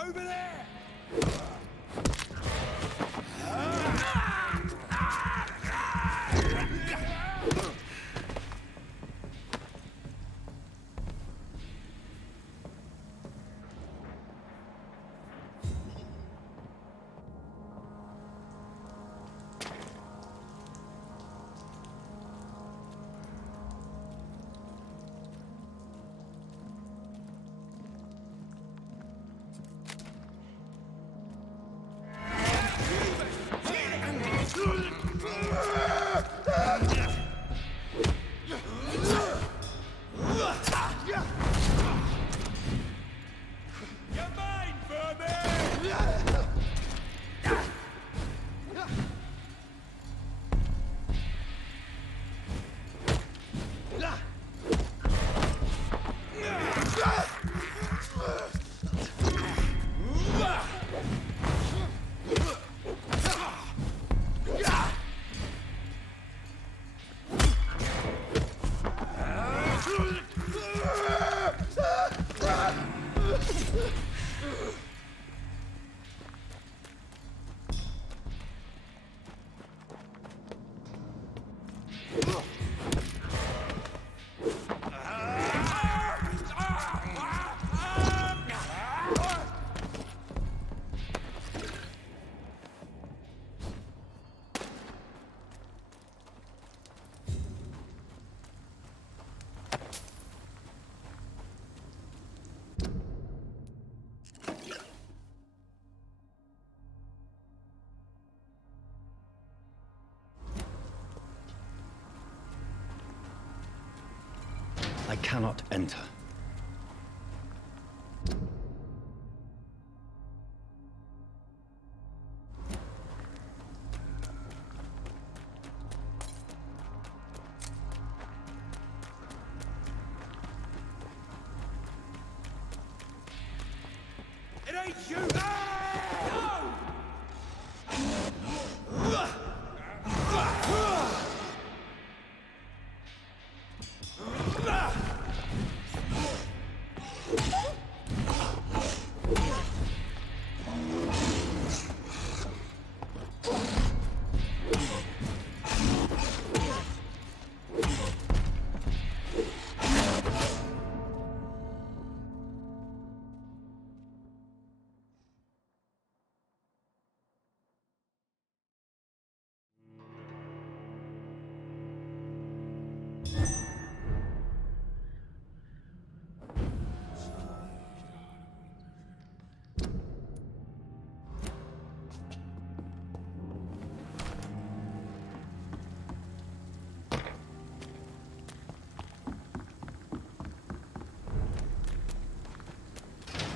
Over there! I cannot enter. It ain't you!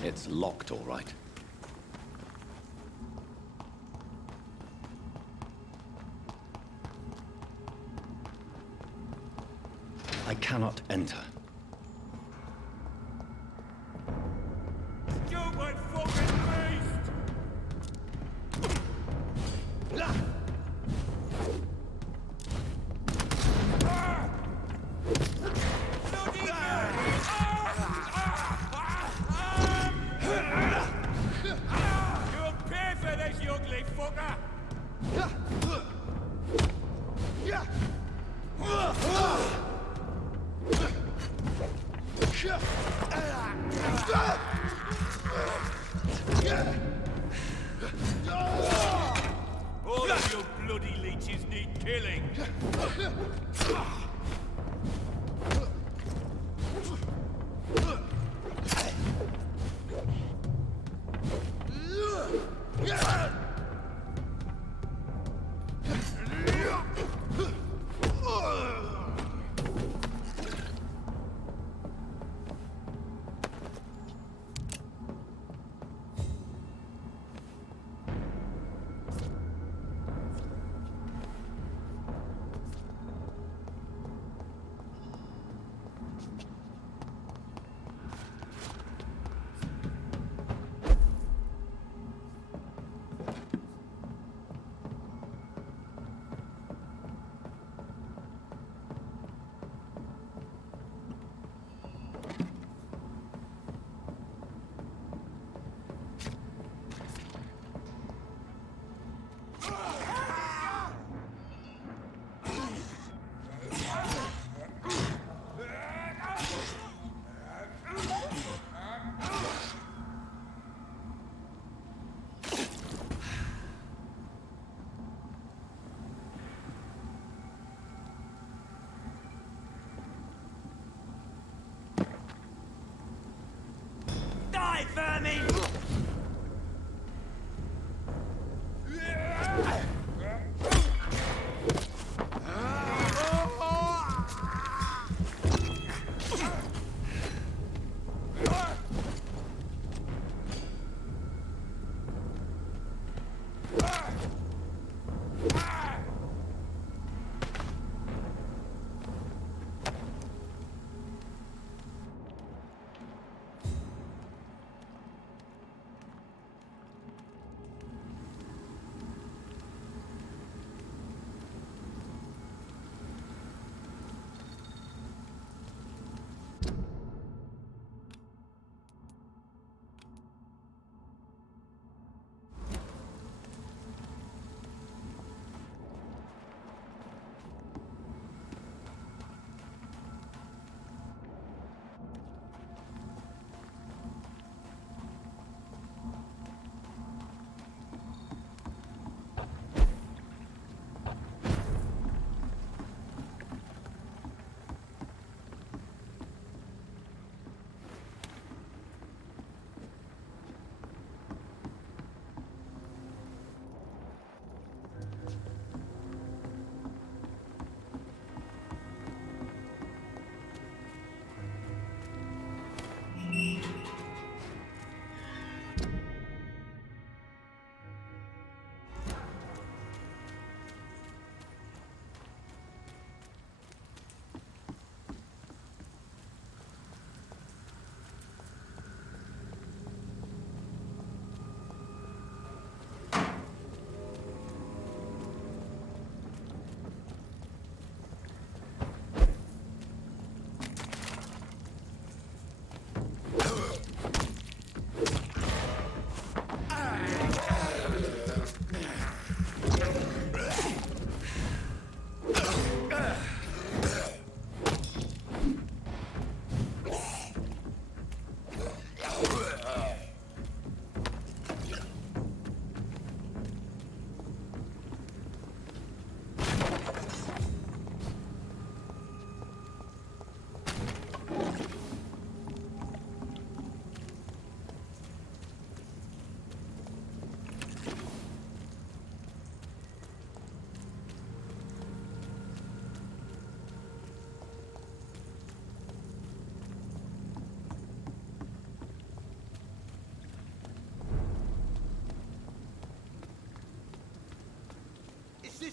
It's locked, all right. I cannot enter. Stupid fucking beast! You'll pay for this, you ugly fucker! All of you bloody leeches need killing!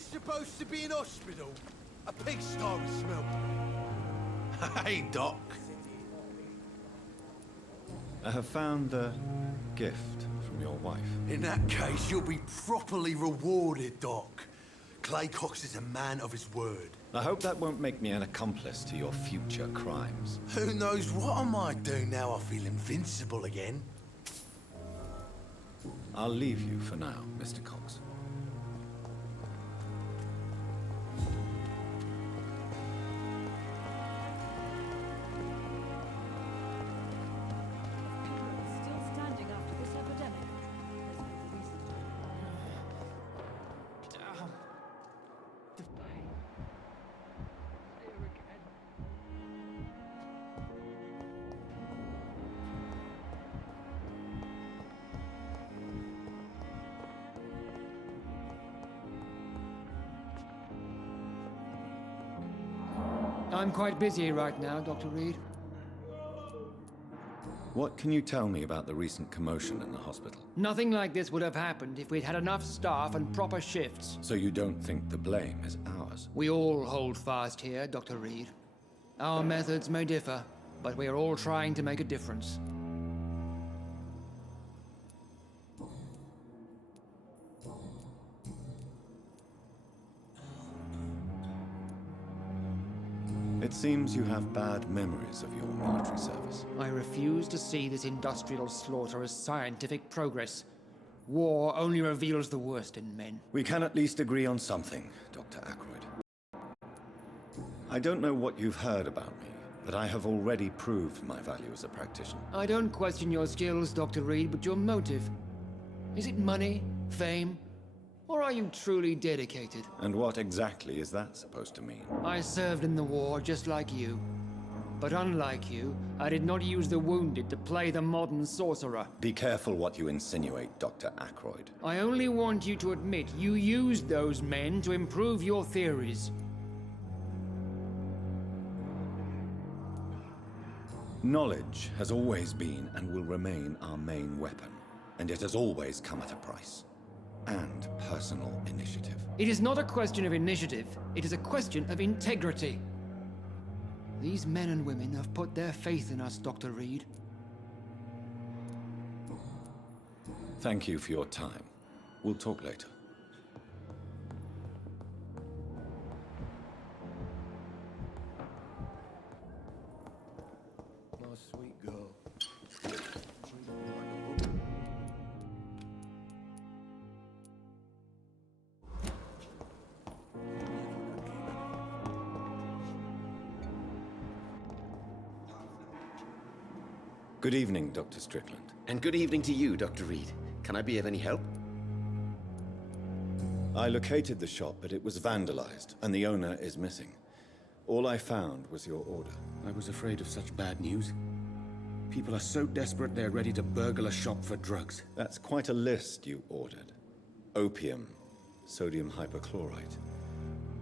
supposed to be an hospital? A pigsty with smell. Hey, Doc. I have found a gift from your wife. In that case, you'll be properly rewarded, Doc. Clay Cox is a man of his word. I hope that won't make me an accomplice to your future crimes. Who knows what I might do now I feel invincible again? I'll leave you for now, Mr. Cox. Still standing after this epidemic. I'm quite busy right now, Dr. Reed. What can you tell me about the recent commotion in the hospital? Nothing like this would have happened if we'd had enough staff and proper shifts. So you don't think the blame is ours? We all hold fast here, Dr. Reed. Our methods may differ, but we are all trying to make a difference. It seems you have bad memories of your military service. I refuse to see this industrial slaughter as scientific progress. War only reveals the worst in men. We can at least agree on something, Dr. Ackroyd. I don't know what you've heard about me, but I have already proved my value as a practitioner. I don't question your skills, Dr. Reed, but your motive. Is it money, fame, or are you truly dedicated? And what exactly is that supposed to mean? I served in the war just like you. But unlike you, I did not use the wounded to play the modern sorcerer. Be careful what you insinuate, Dr. Ackroyd. I only want you to admit you used those men to improve your theories. Knowledge has always been and will remain our main weapon, and it has always come at a price. And personal initiative. It is not a question of initiative, it is a question of integrity. These men and women have put their faith in us, Dr. Reed. Thank you for your time. We'll talk later. My sweet girl. Good evening, Dr. Strickland. And good evening to you, Dr. Reed. Can I be of any help? I located the shop, but it was vandalized, and the owner is missing. All I found was your order. I was afraid of such bad news. People are so desperate they're ready to burgle a shop for drugs. That's quite a list you ordered. Opium, sodium hypochlorite.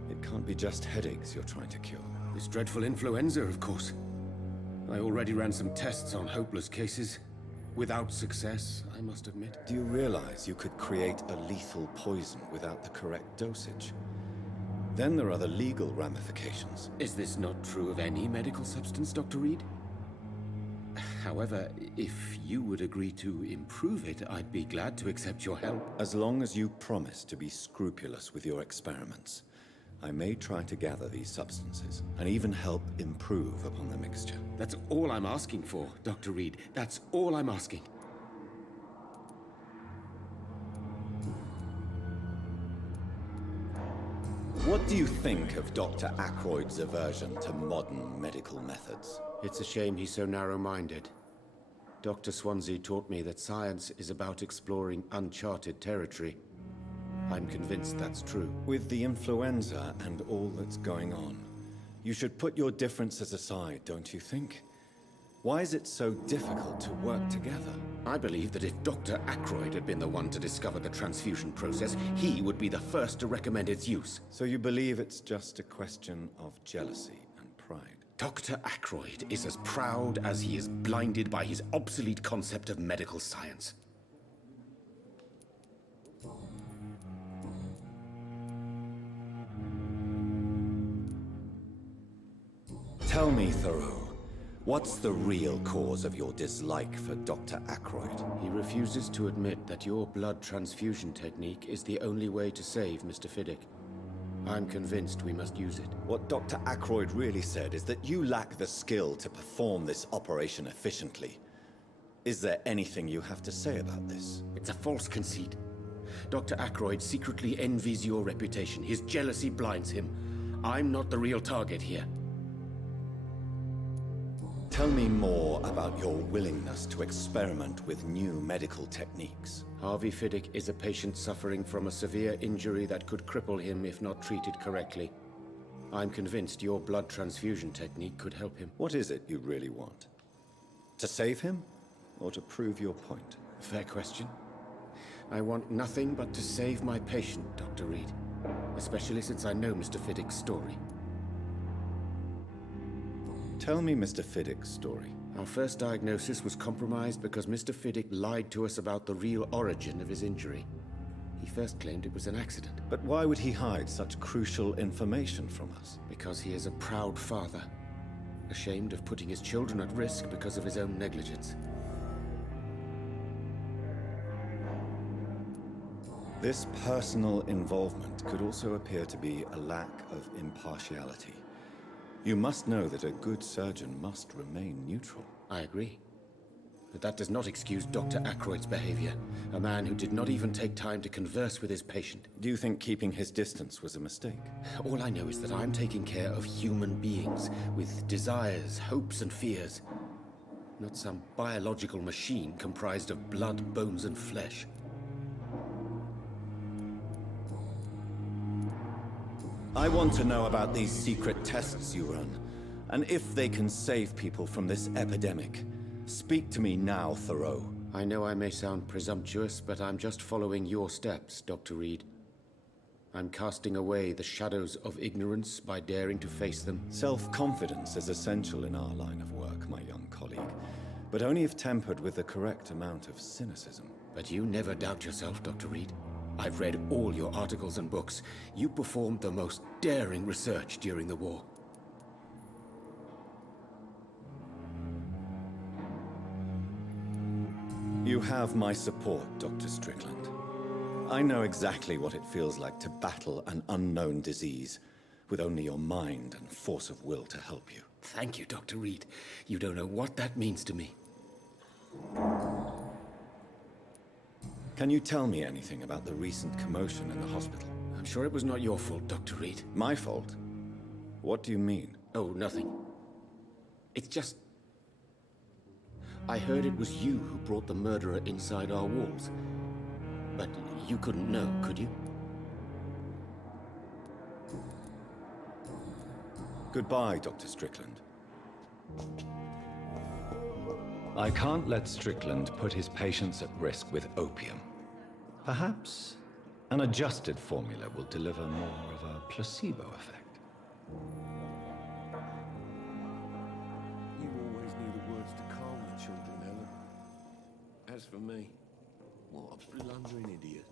It can't be just headaches you're trying to cure. This dreadful influenza, of course. I already ran some tests on hopeless cases. Without success, I must admit. Do you realize you could create a lethal poison without the correct dosage? Then there are the legal ramifications. Is this not true of any medical substance, Dr. Reed? However, if you would agree to improve it, I'd be glad to accept your help. As long as you promise to be scrupulous with your experiments, I may try to gather these substances and even help improve upon the mixture. That's all I'm asking for, Dr. Reed. That's all I'm asking. What do you think of Dr. Ackroyd's aversion to modern medical methods? It's a shame he's so narrow-minded. Dr. Swansea taught me that science is about exploring uncharted territory. I'm convinced that's true. With the influenza and all that's going on, you should put your differences aside, don't you think? Why is it so difficult to work together? I believe that if Dr. Ackroyd had been the one to discover the transfusion process, he would be the first to recommend its use. So you believe it's just a question of jealousy and pride? Dr. Ackroyd is as proud as he is blinded by his obsolete concept of medical science. Tell me, Thoreau, what's the real cause of your dislike for Dr. Ackroyd? He refuses to admit that your blood transfusion technique is the only way to save Mr. Fiddick. I'm convinced we must use it. What Dr. Ackroyd really said is that you lack the skill to perform this operation efficiently. Is there anything you have to say about this? It's a false conceit. Dr. Ackroyd secretly envies your reputation. His jealousy blinds him. I'm not the real target here. Tell me more about your willingness to experiment with new medical techniques. Harvey Fiddick is a patient suffering from a severe injury that could cripple him if not treated correctly. I'm convinced your blood transfusion technique could help him. What is it you really want? To save him, or to prove your point? Fair question. I want nothing but to save my patient, Dr. Reed. Especially since I know Mr. Fiddick's story. Tell me Mr. Fiddick's story. Our first diagnosis was compromised because Mr. Fiddick lied to us about the real origin of his injury. He first claimed it was an accident. But why would he hide such crucial information from us? Because he is a proud father, ashamed of putting his children at risk because of his own negligence. This personal involvement could also appear to be a lack of impartiality. You must know that a good surgeon must remain neutral. I agree. But that does not excuse Dr. Ackroyd's behavior. A man who did not even take time to converse with his patient. Do you think keeping his distance was a mistake? All I know is that I'm taking care of human beings with desires, hopes, and fears. Not some biological machine comprised of blood, bones, and flesh. I want to know about these secret tests you run, and if they can save people from this epidemic. Speak to me now, Thoreau. I know I may sound presumptuous, but I'm just following your steps, Dr. Reed. I'm casting away the shadows of ignorance by daring to face them. Self-confidence is essential in our line of work, my young colleague, but only if tempered with the correct amount of cynicism. But you never doubt yourself, Dr. Reed. I've read all your articles and books. You performed the most daring research during the war. You have my support, Dr. Strickland. I know exactly what it feels like to battle an unknown disease with only your mind and force of will to help you. Thank you, Dr. Reed. You don't know what that means to me. Can you tell me anything about the recent commotion in the hospital? I'm sure it was not your fault, Dr. Reed. My fault? What do you mean? Oh, nothing. It's just... I heard it was you who brought the murderer inside our walls. But you couldn't know, could you? Goodbye, Dr. Strickland. I can't let Strickland put his patients at risk with opium. Perhaps an adjusted formula will deliver more of a placebo effect. You always knew the words to calm the children, Ellen. As for me, well, I'm a blundering idiot.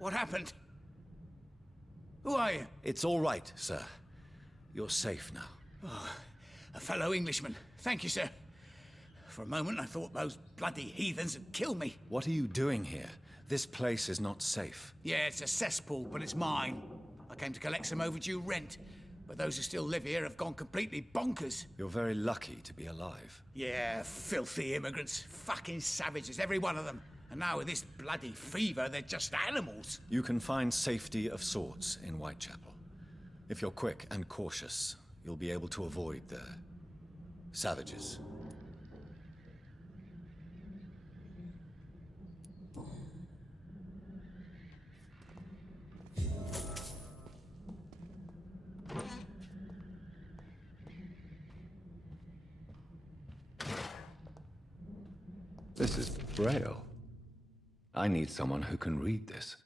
What happened? Who are you? It's all right, sir. You're safe now. A fellow Englishman. Thank you, sir. For a moment, I thought those bloody heathens had killed me. What are you doing here? This place is not safe. Yeah, it's a cesspool, but it's mine. I came to collect some overdue rent, but those who still live here have gone completely bonkers. You're very lucky to be alive. Yeah, filthy immigrants. Fucking savages, every one of them. And now with this bloody fever, they're just animals. You can find safety of sorts in Whitechapel. If you're quick and cautious, you'll be able to avoid the savages. This is Braille. I need someone who can read this.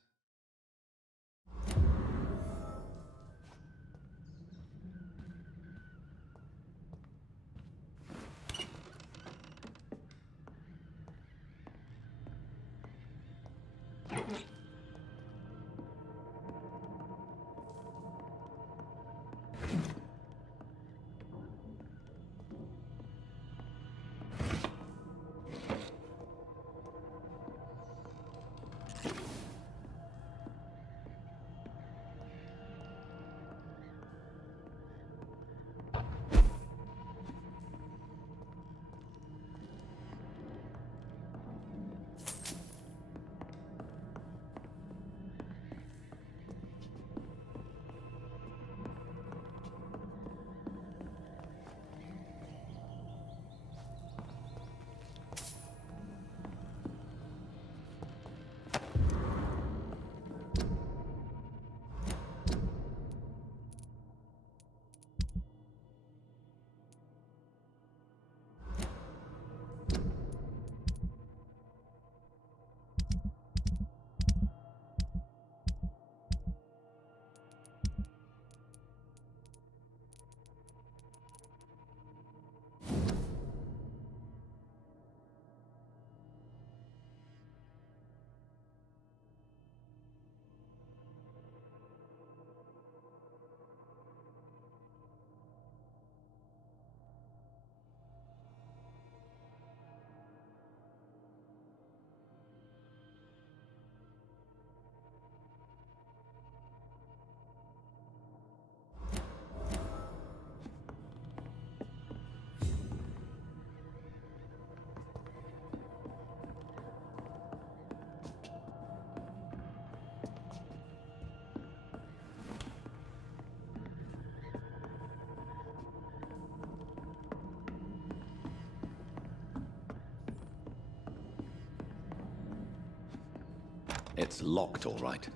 It's locked, all right.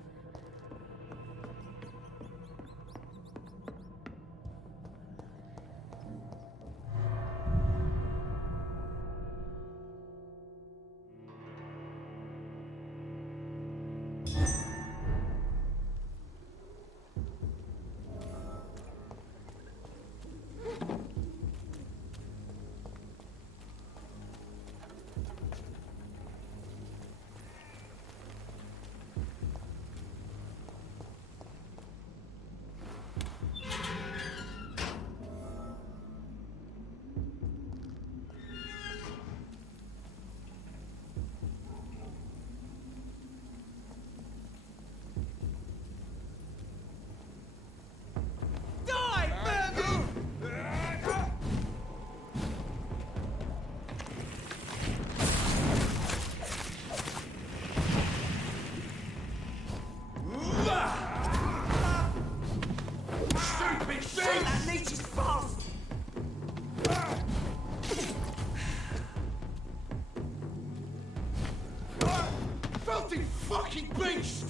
Filthy fucking beast!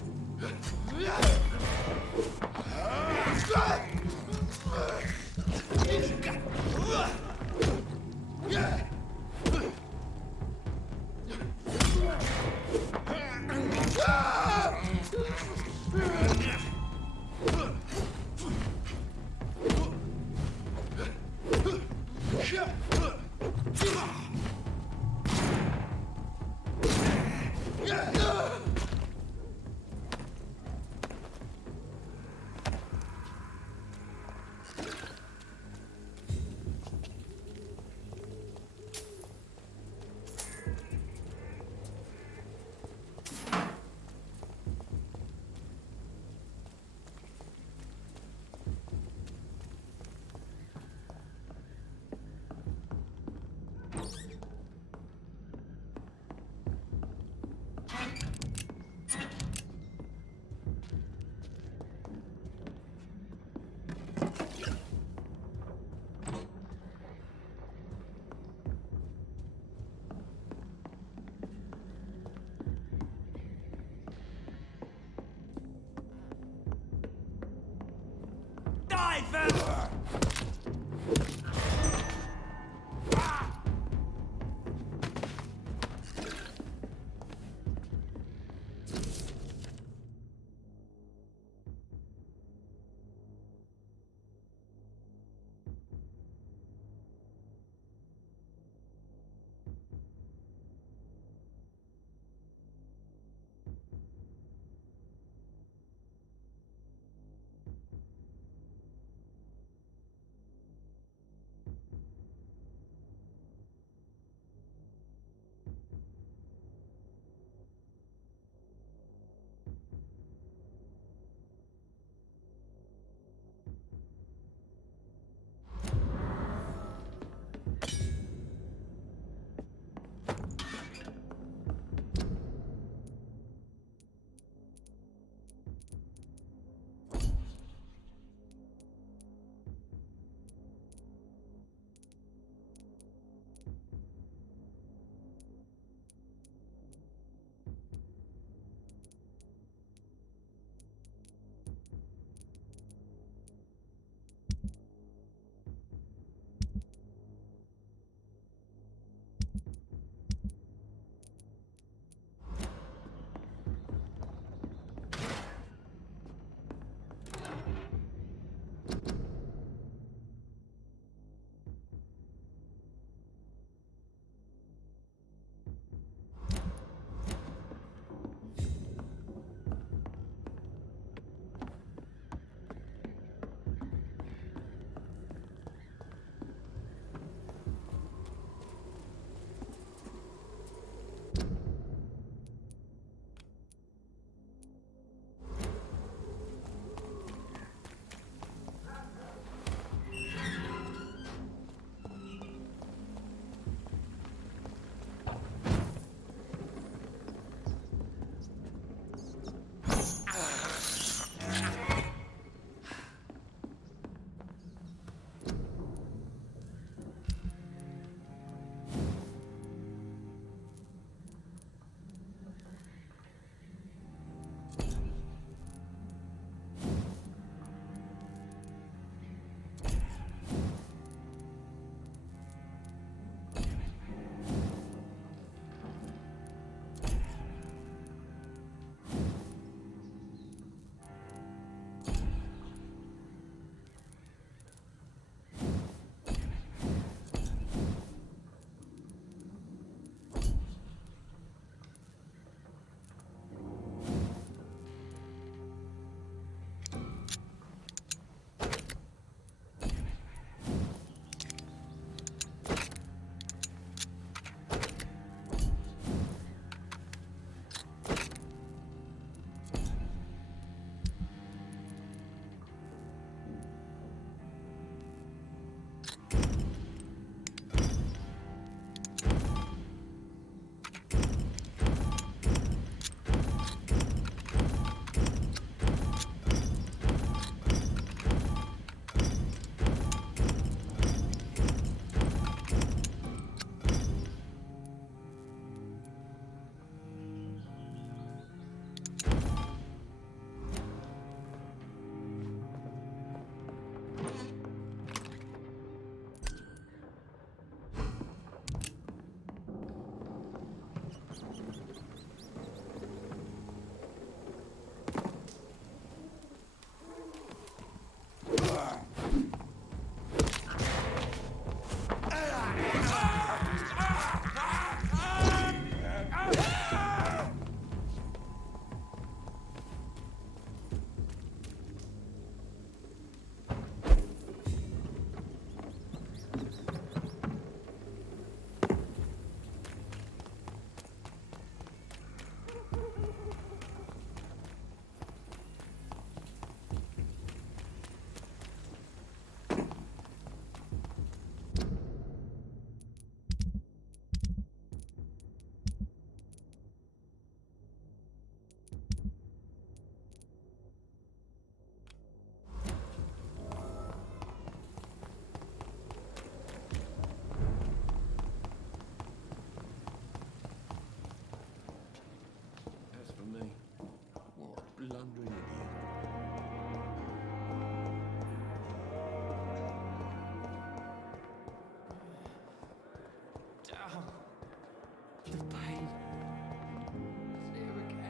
them!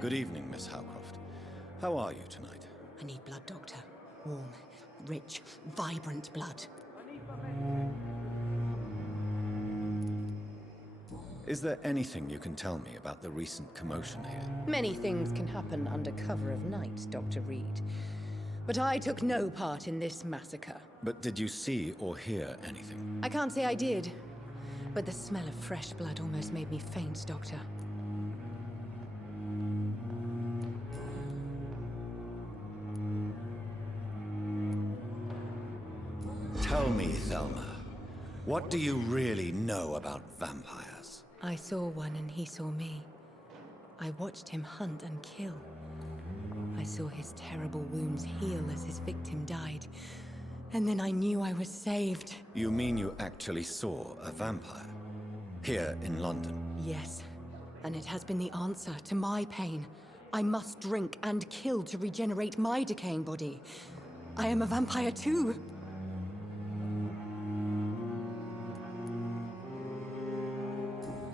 Good evening, Miss Howcroft. How are you tonight? I need blood, Doctor. Warm, rich, vibrant blood. Is there anything you can tell me about the recent commotion here? Many things can happen under cover of night, Dr. Reed. But I took no part in this massacre. But did you see or hear anything? I can't say I did, but the smell of fresh blood almost made me faint, Doctor. Tell me, Thelma, what do you really know about vampires? I saw one and he saw me. I watched him hunt and kill. I saw his terrible wounds heal as his victim died. And then I knew I was saved. You mean you actually saw a vampire? Here in London? Yes. And it has been the answer to my pain. I must drink and kill to regenerate my decaying body. I am a vampire too.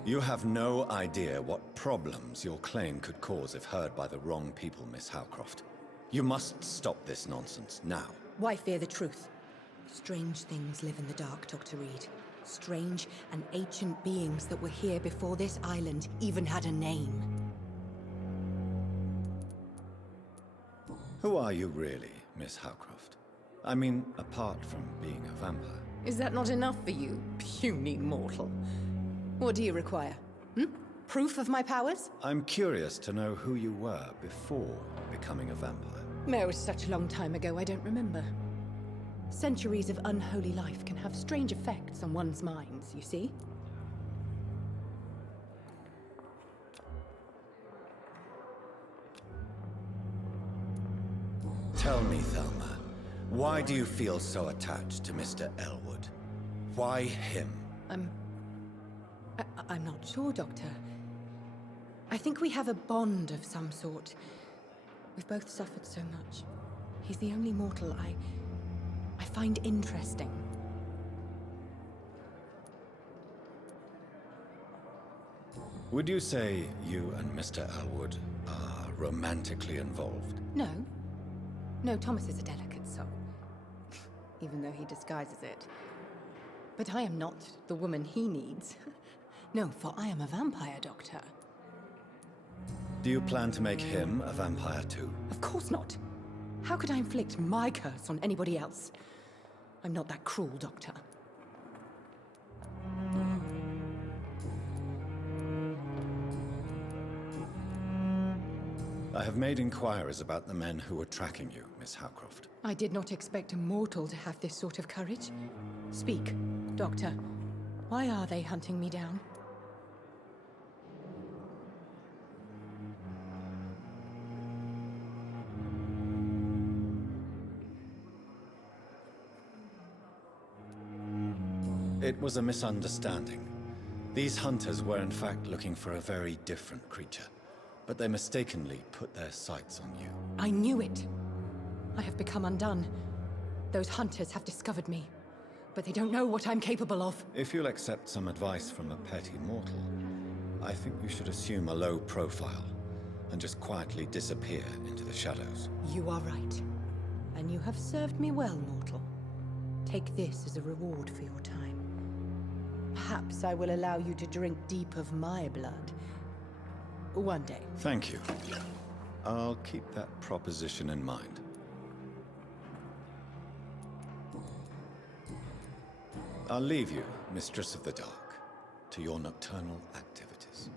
You have no idea what problems your claim could cause if heard by the wrong people, Miss Howcroft. You must stop this nonsense, now. Why fear the truth? Strange things live in the dark, Dr. Reed. Strange and ancient beings that were here before this island even had a name. Who are you really, Miss Howcroft? I mean, apart from being a vampire. Is that not enough for you, puny mortal? What do you require? Proof of my powers? I'm curious to know who you were before becoming a vampire. It was such a long time ago, I don't remember. Centuries of unholy life can have strange effects on one's minds, you see? Tell me, Thelma, why do you feel so attached to Mr. Elwood? Why him? I'm not sure, Doctor. I think we have a bond of some sort. We've both suffered so much. He's the only mortal I find interesting. Would you say you and Mr. Elwood are romantically involved? No. No, Thomas is a delicate soul. Even though he disguises it. But I am not the woman he needs. No, for I am a vampire, Doctor. Do you plan to make him a vampire too? Of course not. How could I inflict my curse on anybody else? I'm not that cruel, Doctor. I have made inquiries about the men who were tracking you, Miss Howcroft. I did not expect a mortal to have this sort of courage. Speak, Doctor. Why are they hunting me down? It was a misunderstanding. These hunters were in fact looking for a very different creature, but they mistakenly put their sights on you. I knew it. I have become undone. Those hunters have discovered me, but they don't know what I'm capable of. If you'll accept some advice from a petty mortal, I think you should assume a low profile and just quietly disappear into the shadows. You are right. And you have served me well, mortal. Take this as a reward for your time. Perhaps I will allow you to drink deep of my blood. One day. Thank you. I'll keep that proposition in mind. I'll leave you, Mistress of the Dark, to your nocturnal activities.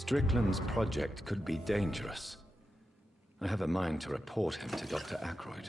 Strickland's project could be dangerous. I have a mind to report him to Dr. Ackroyd.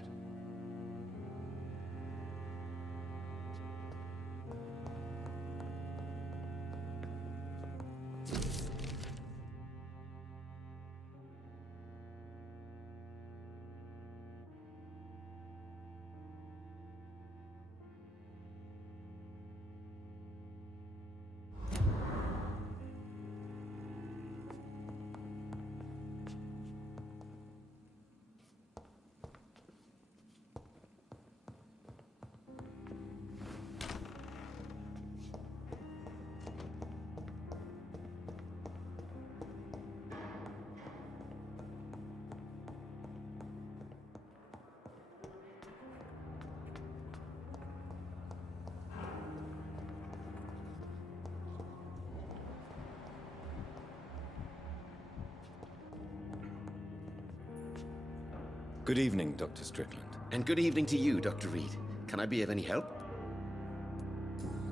Good evening, Dr. Strickland. And good evening to you, Dr. Reed. Can I be of any help?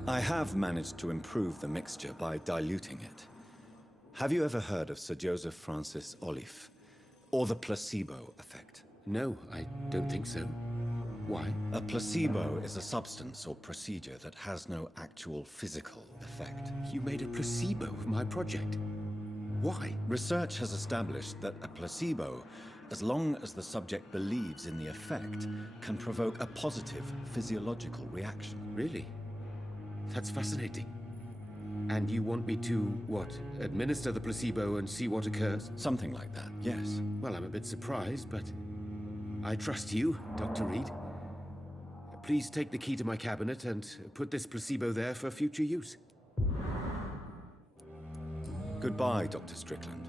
I have managed to improve the mixture by diluting it. Have you ever heard of Sir Joseph Francis Olive, or the placebo effect? No, I don't think so. Why? A placebo is a substance or procedure that has no actual physical effect. You made a placebo of my project. Why? Research has established that a placebo, as long as the subject believes in the effect, can provoke a positive physiological reaction. Really? That's fascinating. And you want me to, what, administer the placebo and see what occurs? Something like that, yes. Well, I'm a bit surprised, but I trust you, Dr. Reed. Please take the key to my cabinet and put this placebo there for future use. Goodbye, Dr. Strickland.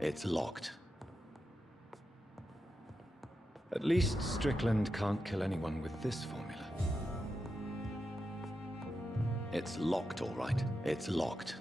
It's locked. At least Strickland can't kill anyone with this formula. It's locked, all right. It's locked.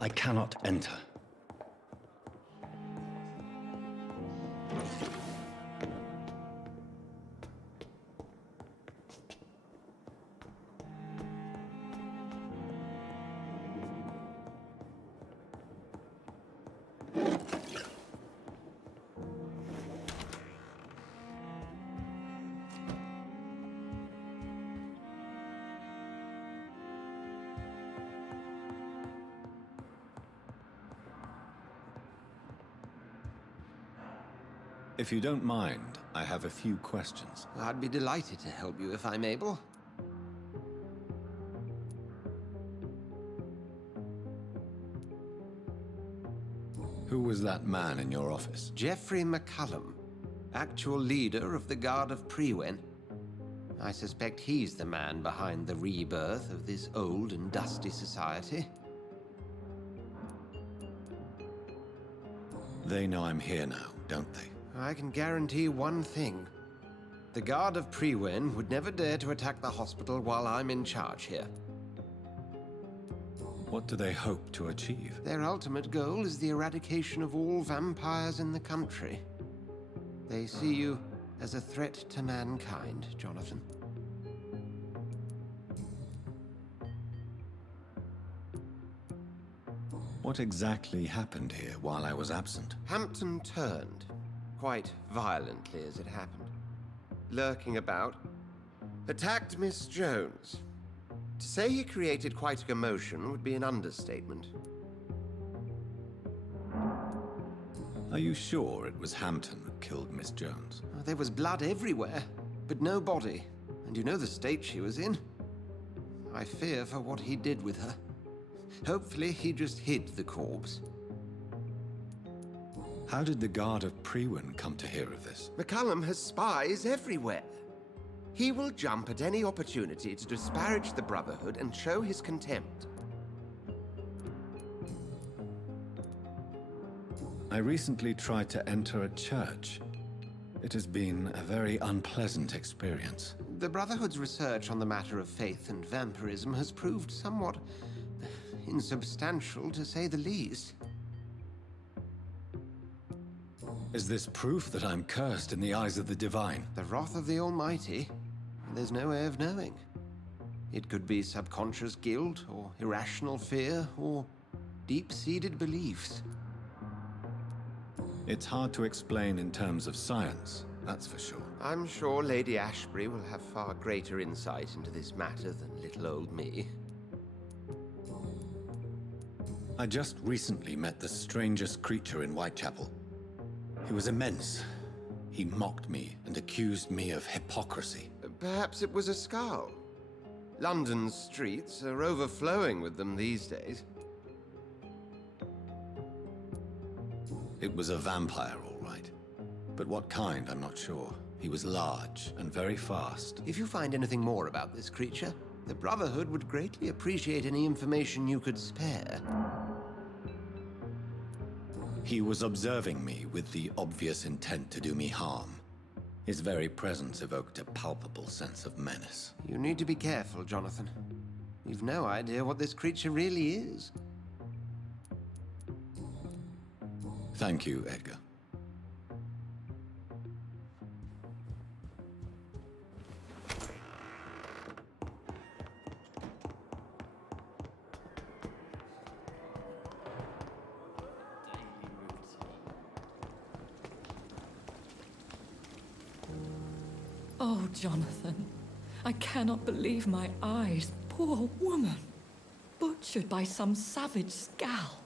I cannot enter. If you don't mind, I have a few questions. I'd be delighted to help you if I'm able. Who was that man in your office? Geoffrey McCullum, actual leader of the Guard of Priwen. I suspect he's the man behind the rebirth of this old and dusty society. They know I'm here now, don't they? I can guarantee one thing. The Guard of Priwen would never dare to attack the hospital while I'm in charge here. What do they hope to achieve? Their ultimate goal is the eradication of all vampires in the country. They see you as a threat to mankind, Jonathan. What exactly happened here while I was absent? Hampton turned, quite violently as it happened. Lurking about, attacked Miss Jones. To say he created quite a commotion would be an understatement. Are you sure it was Hampton that killed Miss Jones? There was blood everywhere, but no body. And you know the state she was in. I fear for what he did with her. Hopefully he just hid the corpse. How did the Guard of Priwen come to hear of this? McCullum has spies everywhere. He will jump at any opportunity to disparage the Brotherhood and show his contempt. I recently tried to enter a church. It has been a very unpleasant experience. The Brotherhood's research on the matter of faith and vampirism has proved somewhat insubstantial, to say the least. Is this proof that I'm cursed in the eyes of the divine? The wrath of the Almighty? There's no way of knowing. It could be subconscious guilt, or irrational fear, or deep-seated beliefs. It's hard to explain in terms of science, that's for sure. I'm sure Lady Ashbury will have far greater insight into this matter than little old me. I just recently met the strangest creature in Whitechapel. He was immense. He mocked me and accused me of hypocrisy. Perhaps it was a skull. London's streets are overflowing with them these days. It was a vampire, all right. But what kind, I'm not sure. He was large and very fast. If you find anything more about this creature, the Brotherhood would greatly appreciate any information you could spare. He was observing me with the obvious intent to do me harm. His very presence evoked a palpable sense of menace. You need to be careful, Jonathan. You've no idea what this creature really is. Thank you, Edgar. Oh, Jonathan. I cannot believe my eyes. Poor woman. Butchered by some savage scowl.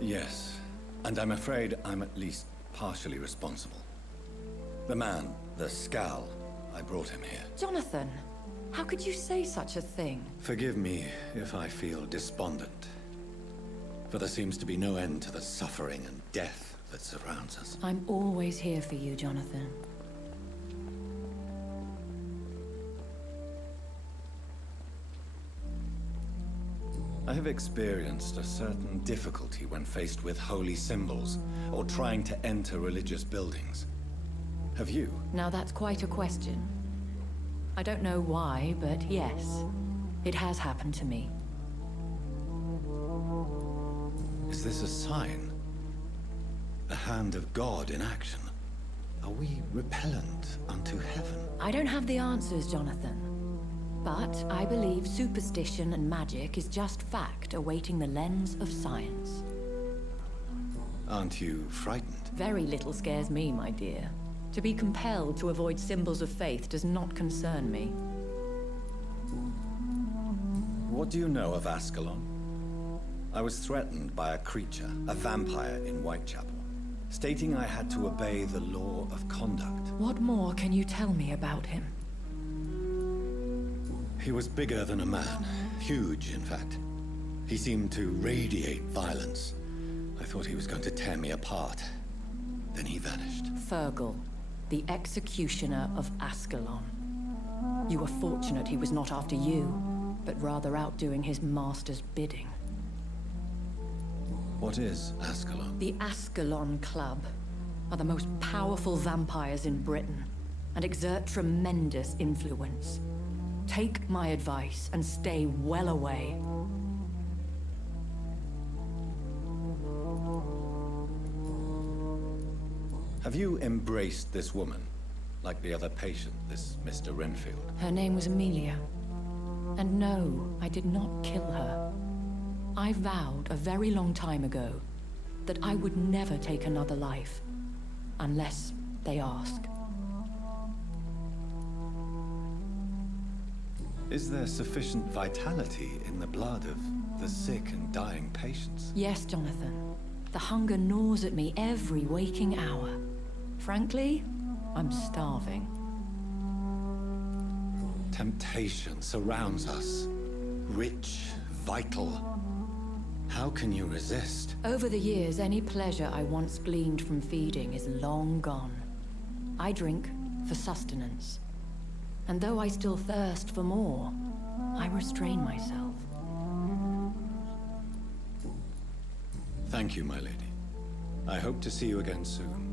Yes, and I'm afraid I'm at least partially responsible. The man, the Scowl, I brought him here. Jonathan, how could you say such a thing? Forgive me if I feel despondent, for there seems to be no end to the suffering and death that surrounds us. I'm always here for you, Jonathan. I have experienced a certain difficulty when faced with holy symbols or trying to enter religious buildings. Have you? Now that's quite a question. I don't know why, but yes, it has happened to me. Is this a sign? The hand of God in action? Are we repellent unto heaven? I don't have the answers, Jonathan. But I believe superstition and magic is just fact awaiting the lens of science. Aren't you frightened? Very little scares me, my dear. To be compelled to avoid symbols of faith does not concern me. What do you know of Ascalon? I was threatened by a creature, a vampire in Whitechapel, stating I had to obey the law of conduct. What more can you tell me about him? He was bigger than a man. Huge, in fact. He seemed to radiate violence. I thought he was going to tear me apart. Then he vanished. Fergal, the executioner of Ascalon. You were fortunate he was not after you, but rather out doing his master's bidding. What is Ascalon? The Ascalon Club are the most powerful vampires in Britain and exert tremendous influence. Take my advice and stay well away. Have you embraced this woman? Like the other patient, this Mr. Renfield? Her name was Amelia. And no, I did not kill her. I vowed a very long time ago that I would never take another life, unless they ask. Is there sufficient vitality in the blood of the sick and dying patients? Yes, Jonathan. The hunger gnaws at me every waking hour. Frankly, I'm starving. Temptation surrounds us. Rich, vital. How can you resist? Over the years, any pleasure I once gleaned from feeding is long gone. I drink for sustenance. And though I still thirst for more, I restrain myself. Thank you, my lady. I hope to see you again soon.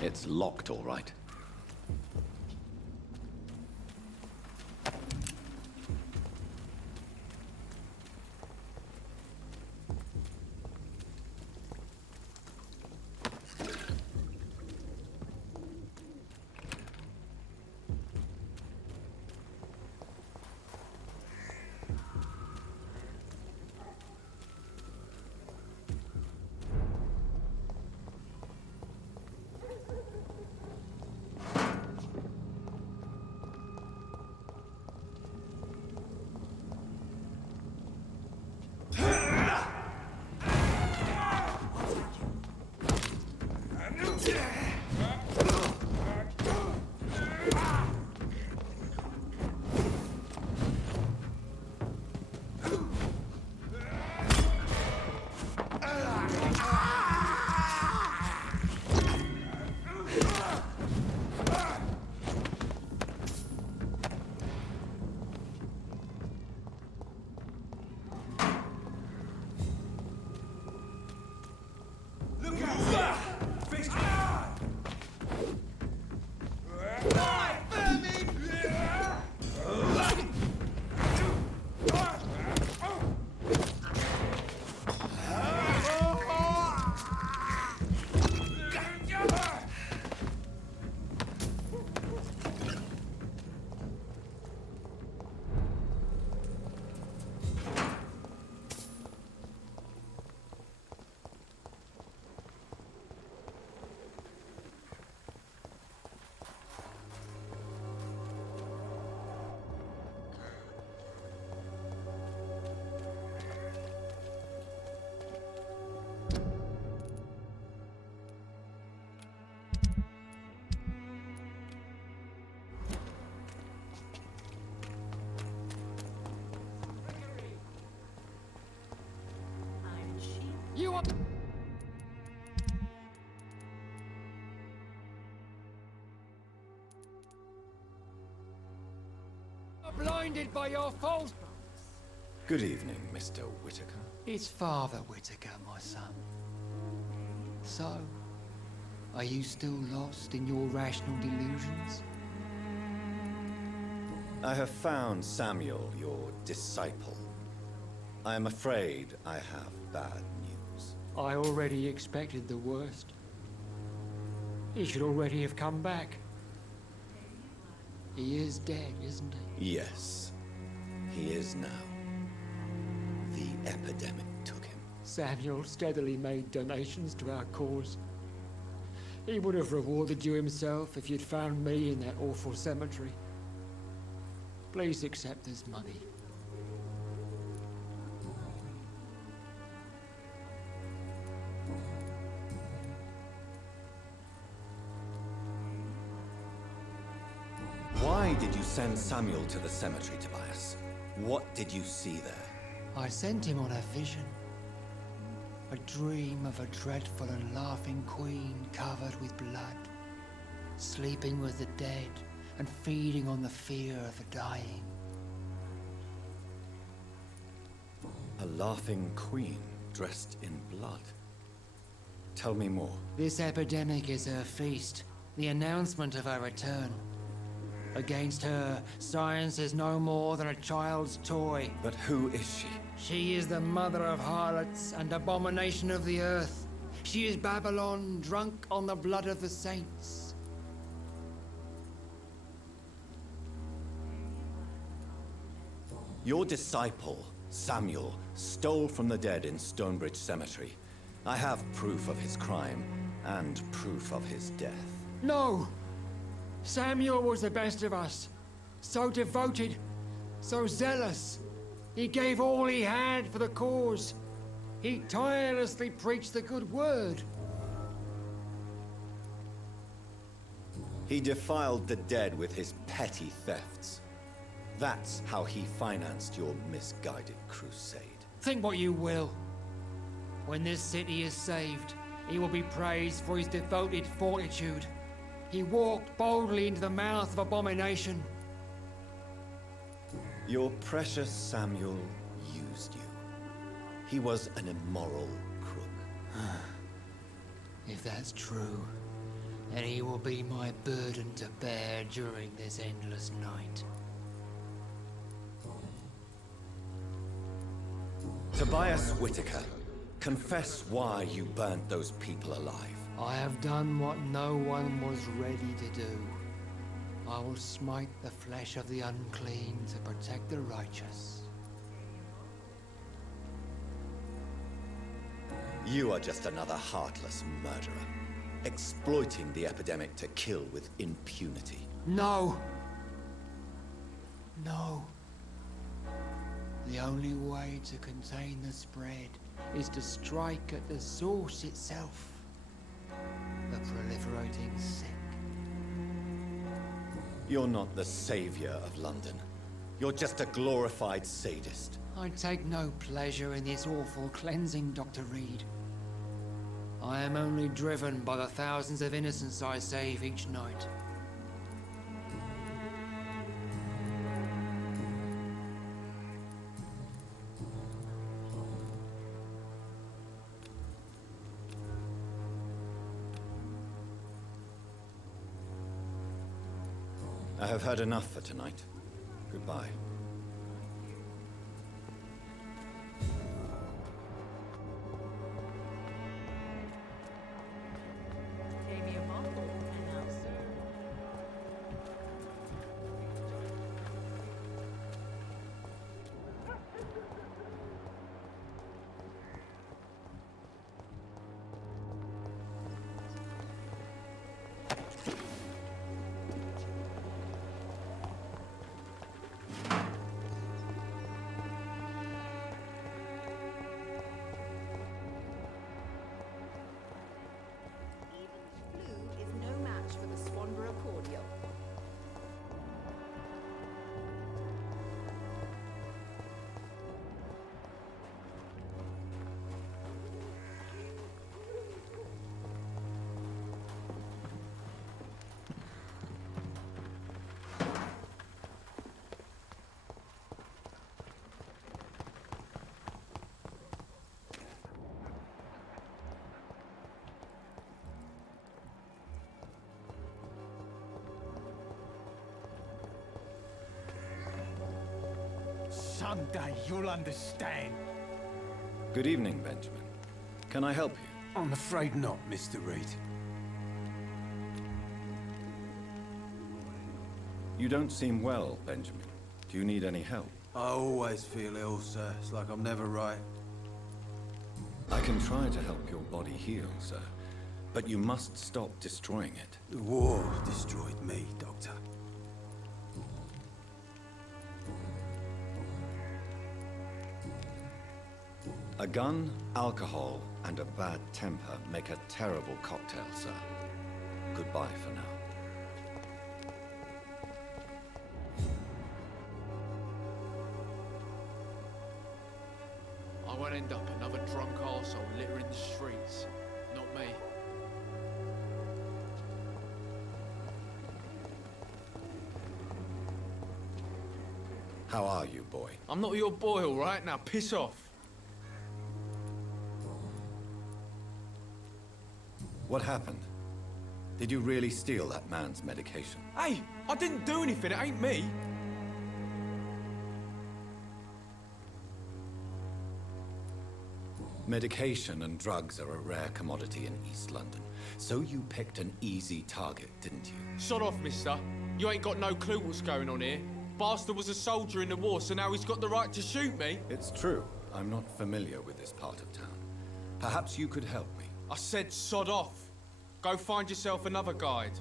It's locked, all right. You are... blinded by your false... Good evening, Mr. Whitaker. It's Father Whitaker, my son. So, are you still lost in your rational delusions? I have found Samuel, your disciple. I am afraid I have bad news. I already expected the worst. He should already have come back. He is dead, isn't he? Yes, he is now. The epidemic took him. Samuel steadily made donations to our cause. He would have rewarded you himself if you'd found me in that awful cemetery. Please accept this money. Why did you send Samuel to the cemetery, Tobias? What did you see there? I sent him on a vision. A dream of a dreadful and laughing queen covered with blood, sleeping with the dead and feeding on the fear of the dying. A laughing queen dressed in blood. Tell me more. This epidemic is her feast, the announcement of her return. Against her, science is no more than a child's toy. But who is she? She is the mother of harlots and abomination of the earth. She is Babylon, drunk on the blood of the saints. Your disciple, Samuel, stole from the dead in Stonebridge Cemetery. I have proof of his crime and proof of his death. No! Samuel was the best of us. So devoted, so zealous. He gave all he had for the cause. He tirelessly preached the good word. He defiled the dead with his petty thefts. That's how he financed your misguided crusade. Think what you will. When this city is saved, he will be praised for his devoted fortitude. He walked boldly into the mouth of abomination. Your precious Samuel used you. He was an immoral crook. If that's true, and he will be my burden to bear during this endless night. Tobias Whitaker, confess why you burnt those people alive. I have done what no one was ready to do. I will smite the flesh of the unclean to protect the righteous. You are just another heartless murderer, exploiting the epidemic to kill with impunity. No! No. The only way to contain the spread is to strike at the source itself. The proliferating sick. You're not the savior of London. You're just a glorified sadist. I take no pleasure in this awful cleansing, Dr. Reed. I am only driven by the thousands of innocents I save each night. I have heard enough for tonight. Goodbye. Someday you'll understand. Good evening, Benjamin. Can I help you? I'm afraid not, Mr. Reed. You don't seem well, Benjamin. Do you need any help? I always feel ill, sir. It's like I'm never right. I can try to help your body heal, sir. But you must stop destroying it. The war destroyed me, Doctor. A gun, alcohol, and a bad temper make a terrible cocktail, sir. Goodbye for now. I won't end up another drunk arsehole littering the streets. Not me. How are you, boy? I'm not your boy, all right? Now piss off. What happened? Did you really steal that man's medication? Hey, I didn't do anything. It ain't me. Medication and drugs are a rare commodity in East London. So you picked an easy target, didn't you? Sod off, mister. You ain't got no clue what's going on here. Bastard was a soldier in the war, so now he's got the right to shoot me. It's true. I'm not familiar with this part of town. Perhaps you could help me. I said sod off. Go find yourself another guide.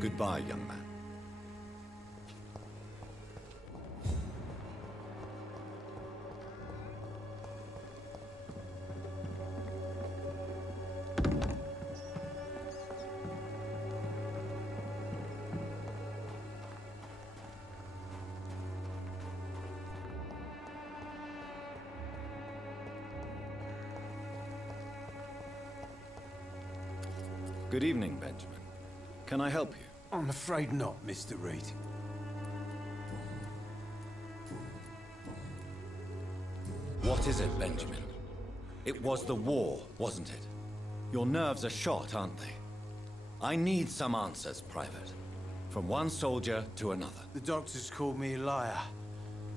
Goodbye, young man. Good evening, Benjamin. Can I help you? I'm afraid not, Mr. Reed. What is it, Benjamin? It was the war, wasn't it? Your nerves are shot, aren't they? I need some answers, Private. From one soldier to another. The doctors called me a liar.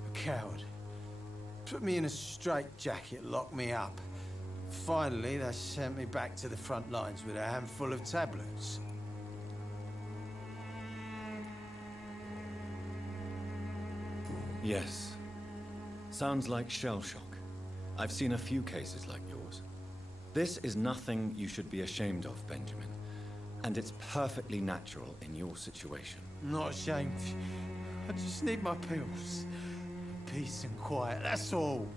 A coward. Put me in a straitjacket, locked me up. Finally, they sent me back to the front lines with a handful of tablets. Yes. Sounds like shell shock. I've seen a few cases like yours. This is nothing you should be ashamed of, Benjamin. And it's perfectly natural in your situation. Not ashamed. I just need my pills. Peace and quiet, that's all.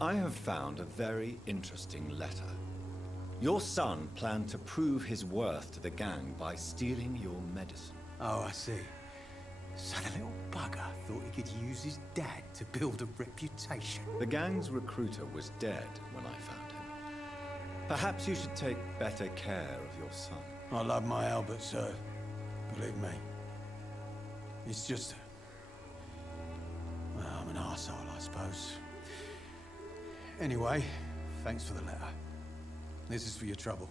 I have found a very interesting letter. Your son planned to prove his worth to the gang by stealing your medicine. Oh, I see. So the little bugger thought he could use his dad to build a reputation. The gang's recruiter was dead when I found him. Perhaps you should take better care of your son. I love my Albert, sir. Believe me. It's just... well, I'm an arsehole, I suppose. Anyway, thanks for the letter. This is for your trouble.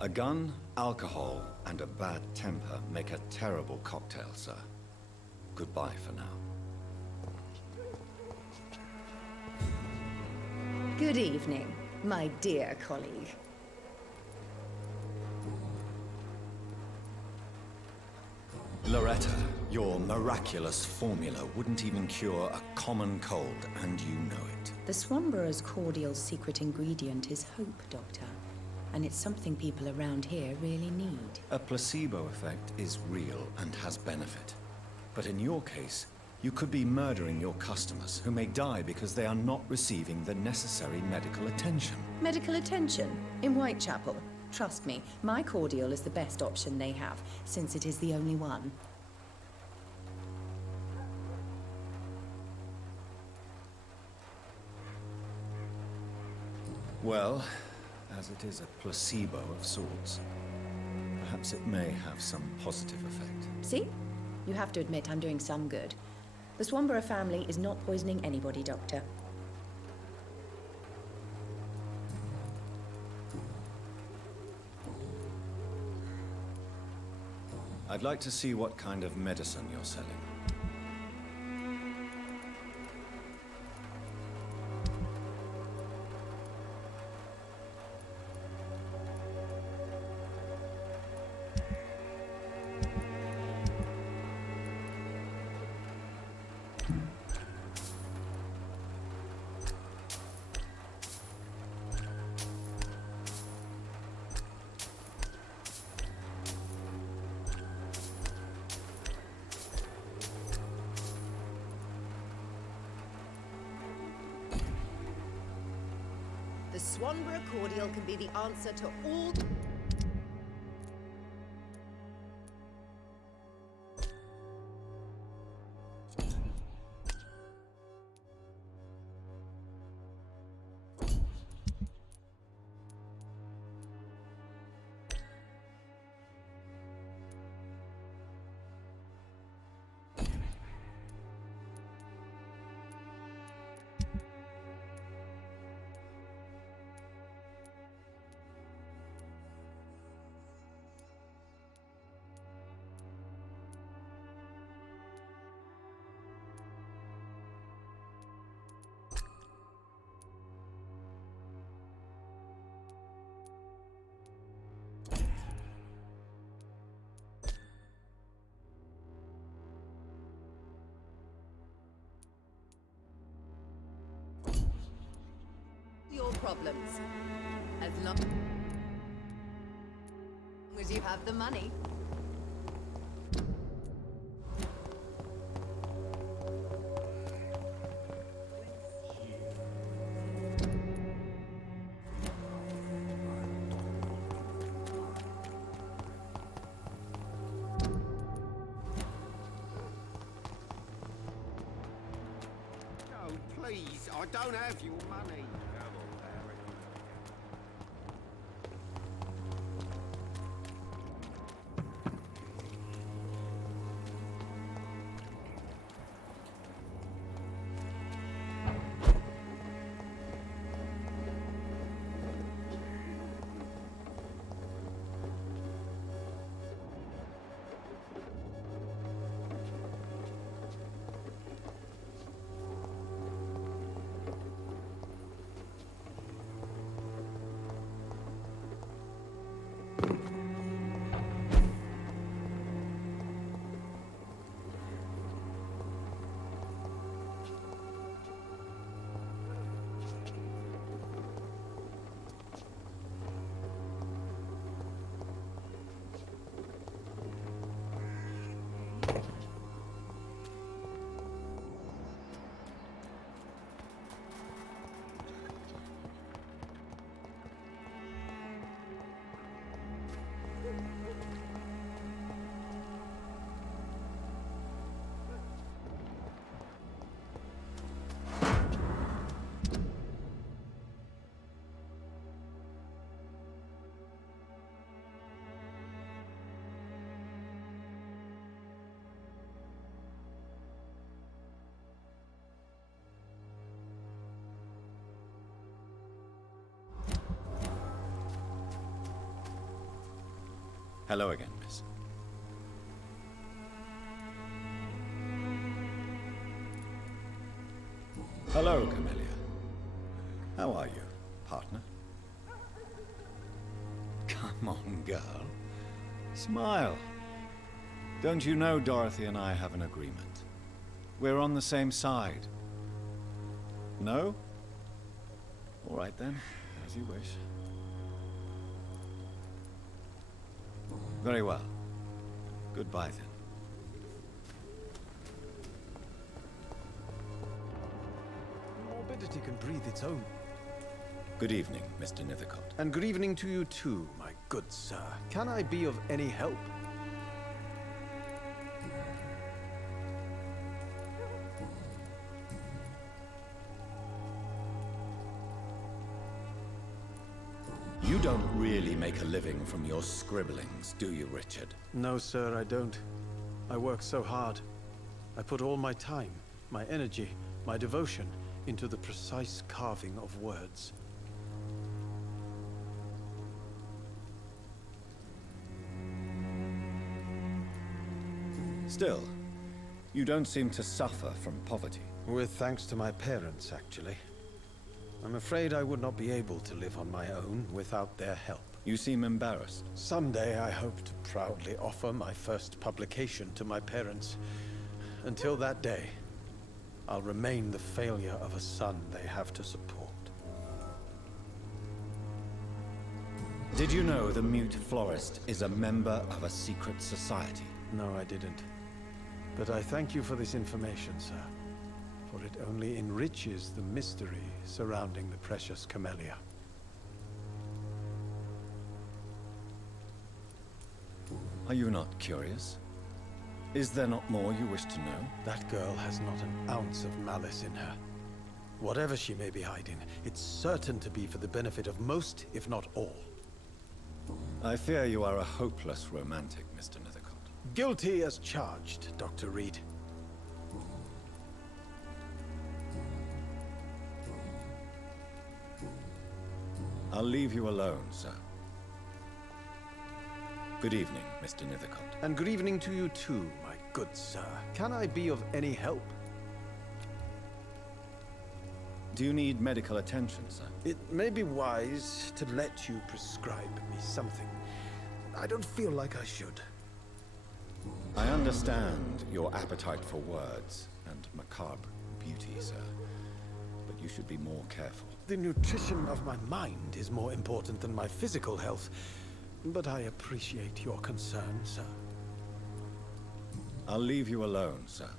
A gun, alcohol, and a bad temper make a terrible cocktail, sir. Goodbye for now. Good evening, my dear colleague. Loretta, your miraculous formula wouldn't even cure a common cold, and you know it. The Swanborough's cordial secret ingredient is hope, Doctor. And it's something people around here really need. A placebo effect is real and has benefit. But in your case, you could be murdering your customers, who may die because they are not receiving the necessary medical attention. Medical attention? In Whitechapel? Trust me, my cordial is the best option they have, since it is the only one. Well, as it is a placebo of sorts, perhaps it may have some positive effect. See? You have to admit I'm doing some good. The Swanborough family is not poisoning anybody, Doctor. I'd like to see what kind of medicine you're selling. The Swanborough cordial can be the answer to all... your problems. As long as you have the money. don't have your money. Come on, Barry. Hello again, miss. Hello, Camellia. How are you, partner? Come on, girl. Smile. Don't you know Dorothy and I have an agreement? We're on the same side. No? All right then, as you wish. Very well. Goodbye then. Morbidity can breathe its own. Good evening, Mr. Nithercott. And good evening to you too, my good sir. Can I be of any help? You don't really make a living from your scribblings, do you, Richard? No, sir, I don't. I work so hard. I put all my time, my energy, my devotion into the precise carving of words. Still, you don't seem to suffer from poverty. With thanks to my parents, actually. I'm afraid I would not be able to live on my own without their help. You seem embarrassed. Someday I hope to proudly offer my first publication to my parents. Until that day, I'll remain the failure of a son they have to support. Did you know the Mute Florist is a member of a secret society? No, I didn't. But I thank you for this information, sir. For it only enriches the mystery surrounding the precious camellia. Are you not curious? Is there not more you wish to know? That girl has not an ounce of malice in her. Whatever she may be hiding, it's certain to be for the benefit of most, if not all. I fear you are a hopeless romantic, Mr. Nithercott. Guilty as charged, Dr. Reed. I'll leave you alone, sir. Good evening, Mr. Nithercott. And good evening to you too, my good sir. Can I be of any help? Do you need medical attention, sir? It may be wise to let you prescribe me something. I don't feel like I should. I understand your appetite for words and macabre beauty, sir. But you should be more careful. The nutrition of my mind is more important than my physical health. But I appreciate your concern, sir. I'll leave you alone, sir.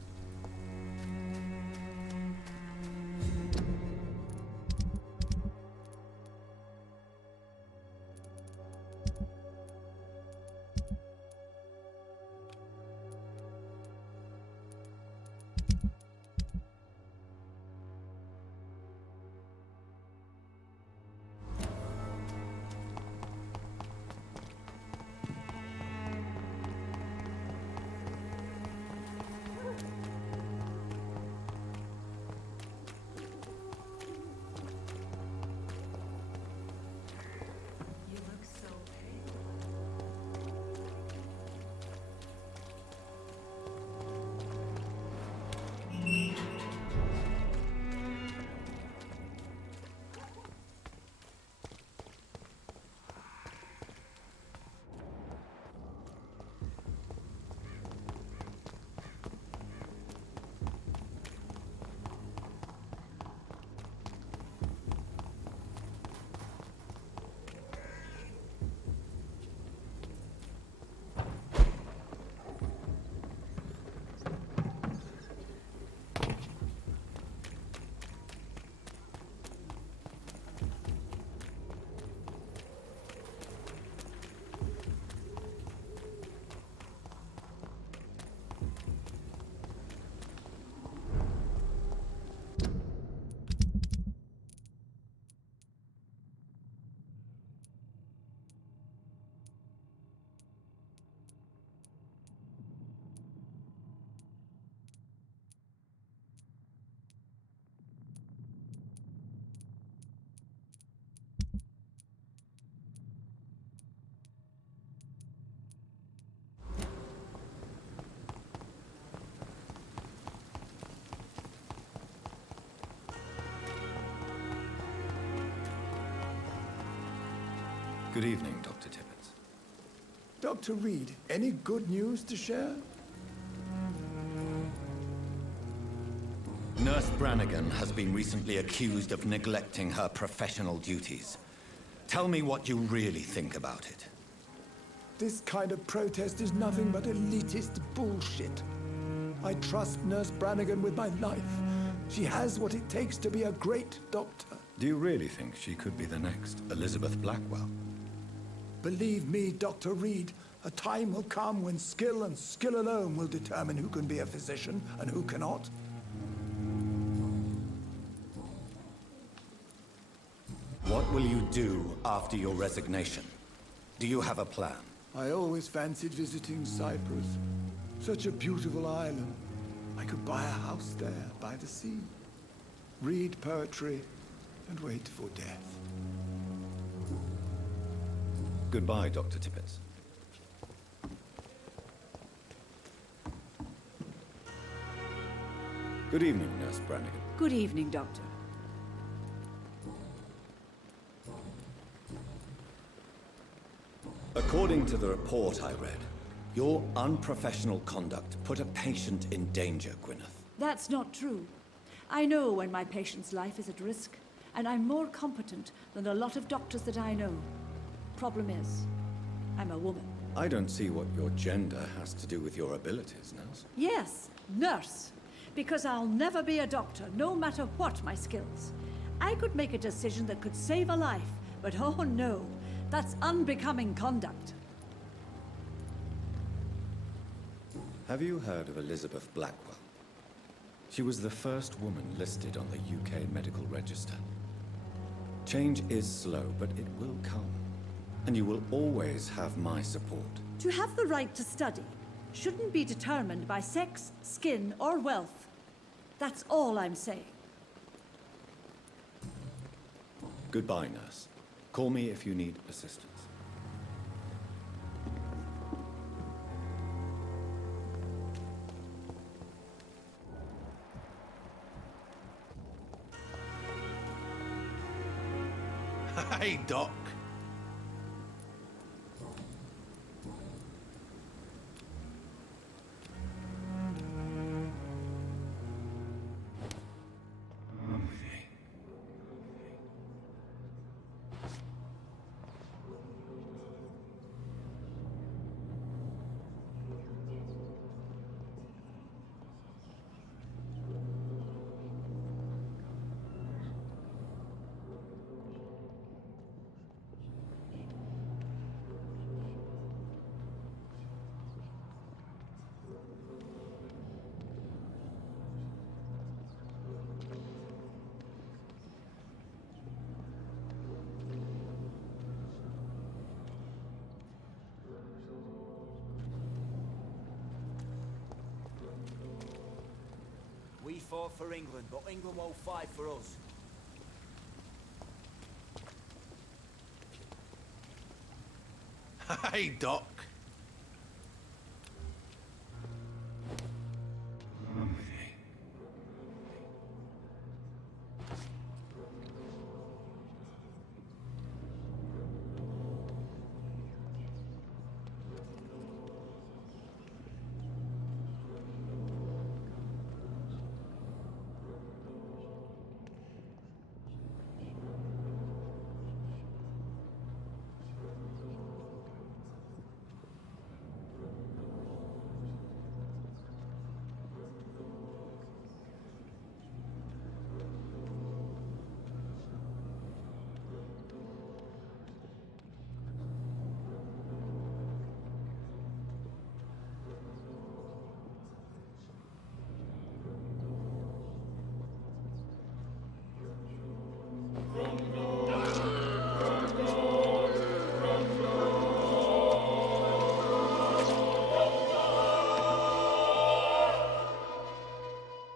Good evening, Dr. Tippett. Dr. Reed, any good news to share? Nurse Brannigan has been recently accused of neglecting her professional duties. Tell me what you really think about it. This kind of protest is nothing but elitist bullshit. I trust Nurse Brannigan with my life. She has what it takes to be a great doctor. Do you really think she could be the next Elizabeth Blackwell? Believe me, Dr. Reed, a time will come when skill and skill alone will determine who can be a physician and who cannot. What will you do after your resignation? Do you have a plan? I always fancied visiting Cyprus. Such a beautiful island. I could buy a house there by the sea, read poetry, and wait for death. Goodbye, Dr. Tippett. Good evening, Nurse Brannigan. Good evening, Doctor. According to the report I read, your unprofessional conduct put a patient in danger, Gwyneth. That's not true. I know when my patient's life is at risk, and I'm more competent than a lot of doctors that I know. Problem is, I'm a woman. I don't see what your gender has to do with your abilities, nurse. Yes, nurse. Because I'll never be a doctor, no matter what my skills. I could make a decision that could save a life, but oh no, that's unbecoming conduct. Have you heard of Elizabeth Blackwell? She was the first woman listed on the UK Medical Register. Change is slow, but it will come. And you will always have my support. To have the right to study shouldn't be determined by sex, skin, or wealth. That's all I'm saying. Goodbye, nurse. Call me if you need assistance. Hey, Doc. We fought for England, but England won't fight for us. Hey, Doc.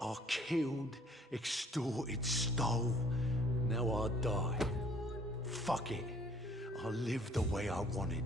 I killed, extorted, stole. Now I die. Fuck it. I live the way I wanted.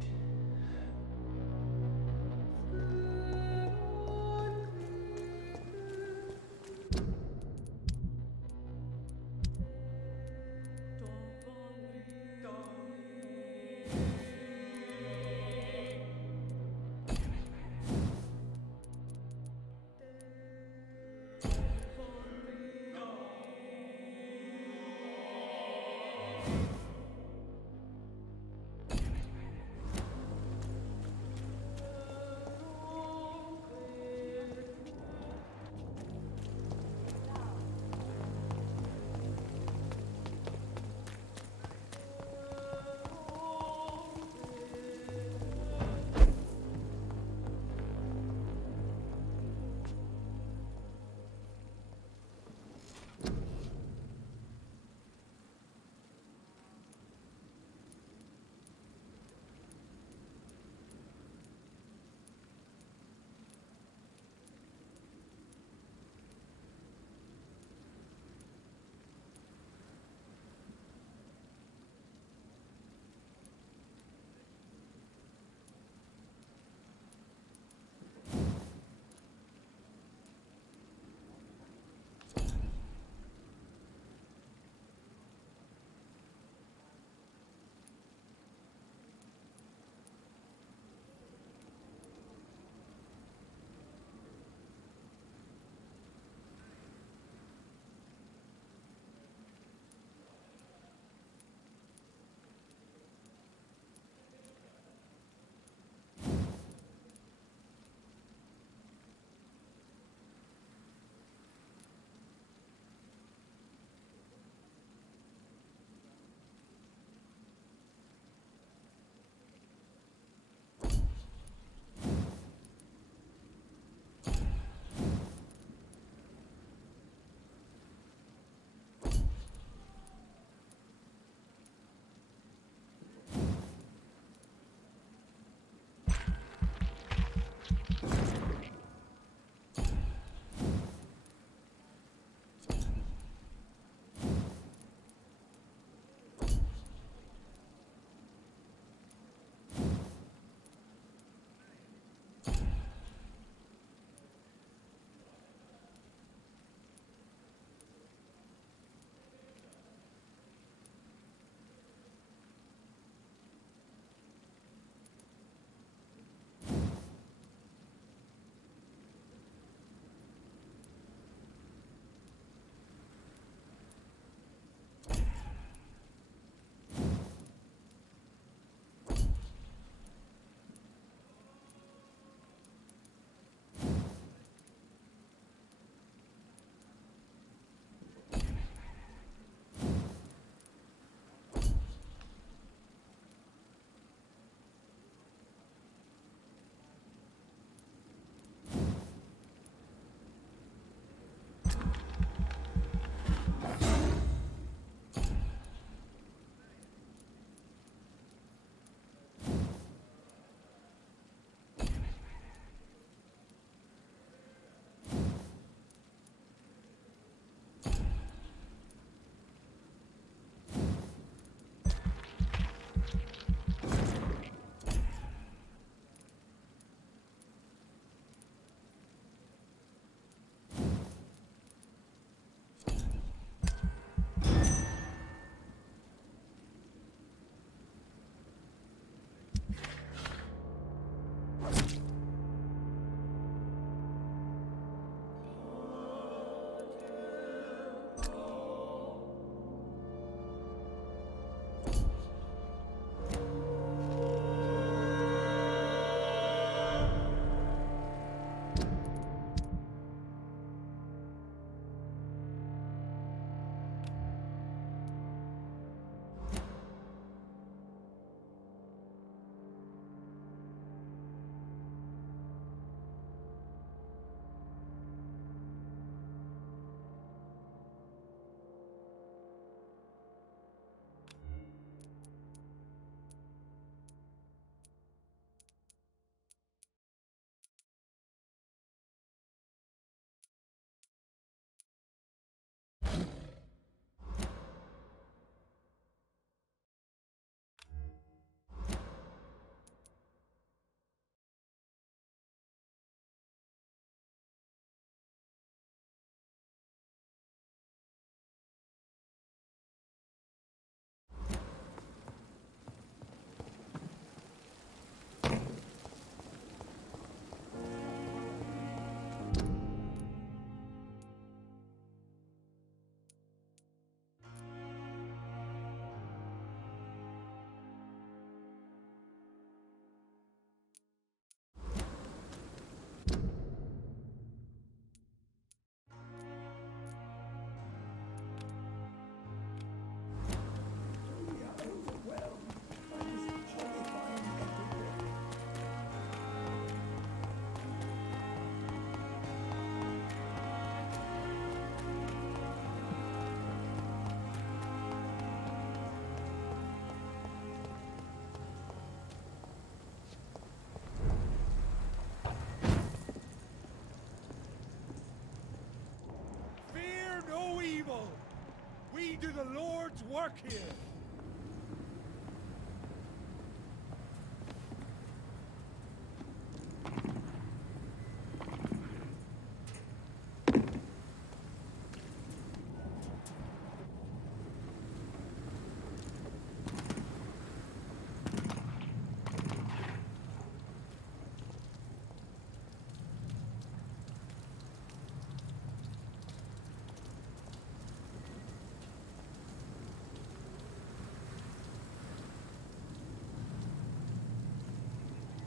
work here!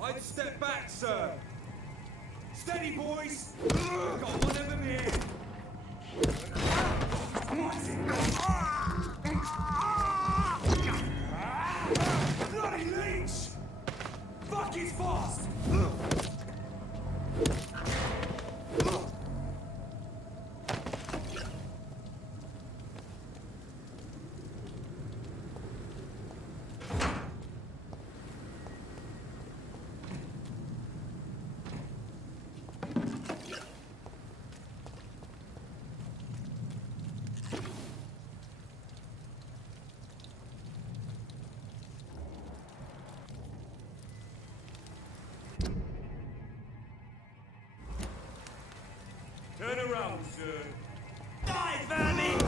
I'd step back, sir. Steady, boys. Got one of them here. Bloody leech! Fuck, he's fast! Turn around, sir. Die, vermin!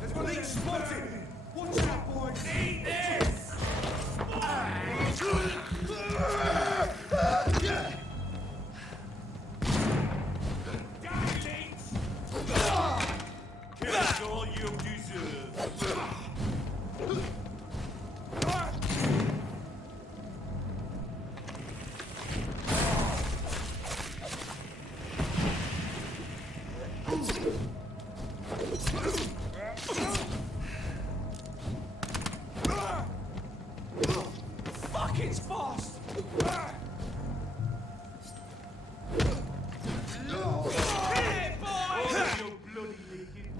There's one leech spotted! Watch out, boys! Eat this! That's all you deserve. Fuck, it's fast! Here, boy! Oh, you bloody leaking.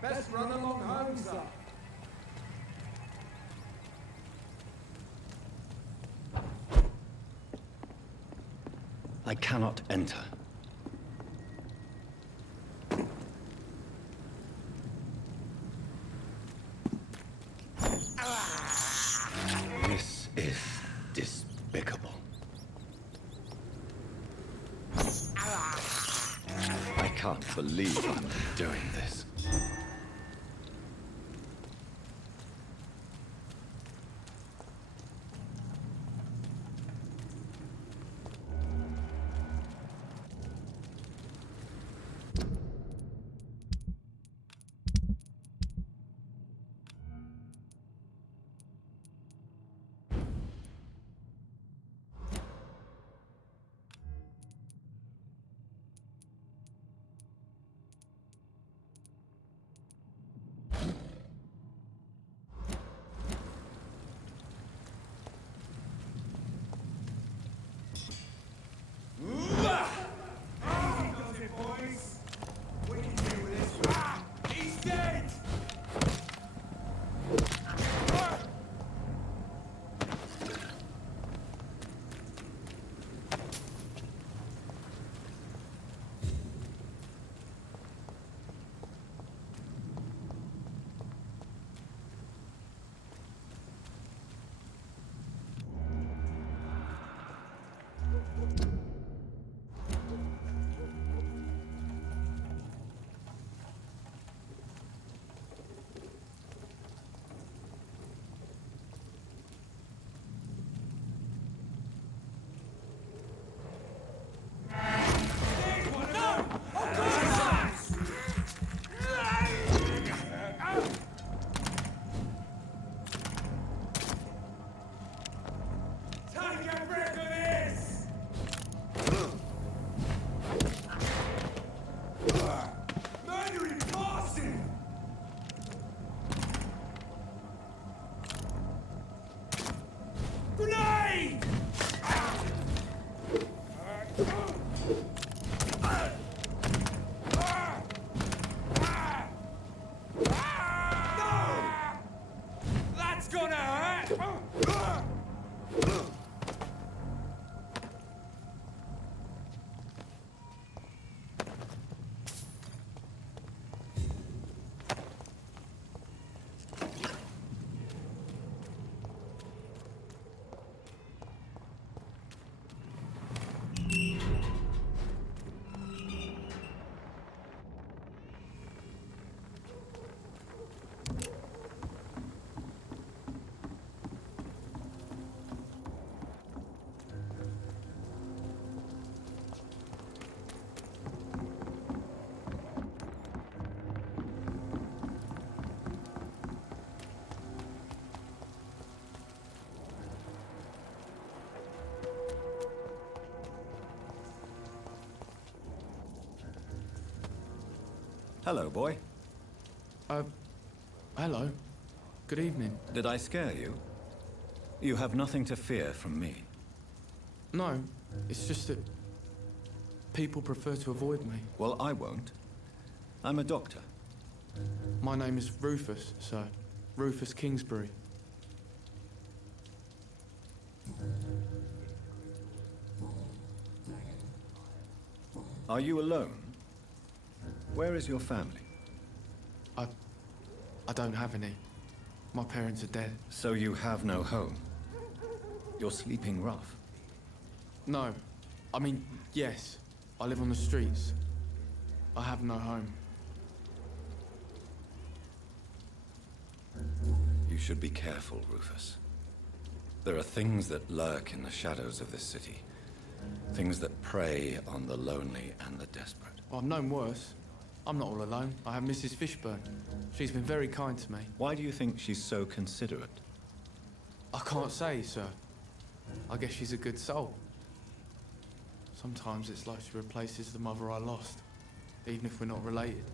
Best run along home, sir. I cannot enter. This is despicable. I can't believe I'm doing this. Hello, boy. Hello. Good evening. Did I scare you? You have nothing to fear from me. No, it's just that people prefer to avoid me. Well, I won't. I'm a doctor. My name is Rufus, sir. Rufus Kingsbury. Are you alone? Where is your family? I don't have any. My parents are dead. So you have no home? You're sleeping rough? No. I mean, yes. I live on the streets. I have no home. You should be careful, Rufus. There are things that lurk in the shadows of this city. Things that prey on the lonely and the desperate. Well, I've known worse. I'm not all alone. I have Mrs. Fishburne. She's been very kind to me. Why do you think she's so considerate? I can't say, sir. I guess she's a good soul. Sometimes it's like she replaces the mother I lost, even if we're not related.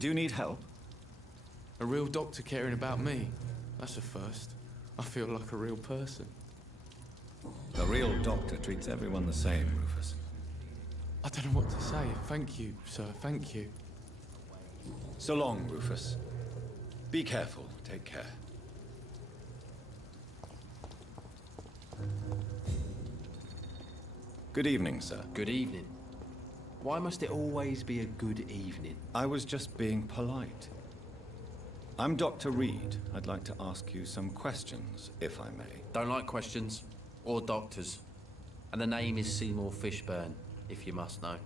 Do you need help? A real doctor caring about me. That's a first. I feel like a real person. A real doctor treats everyone the same, Rufus. I don't know what to say. Thank you, sir. Thank you. So long, Rufus. Be careful. Take care. Good evening, sir. Good evening. Why must it always be a good evening? I was just being polite. I'm Dr. Reed. I'd like to ask you some questions, if I may. Don't like questions. Or doctors. And the name is Seymour Fishburne, if you must know.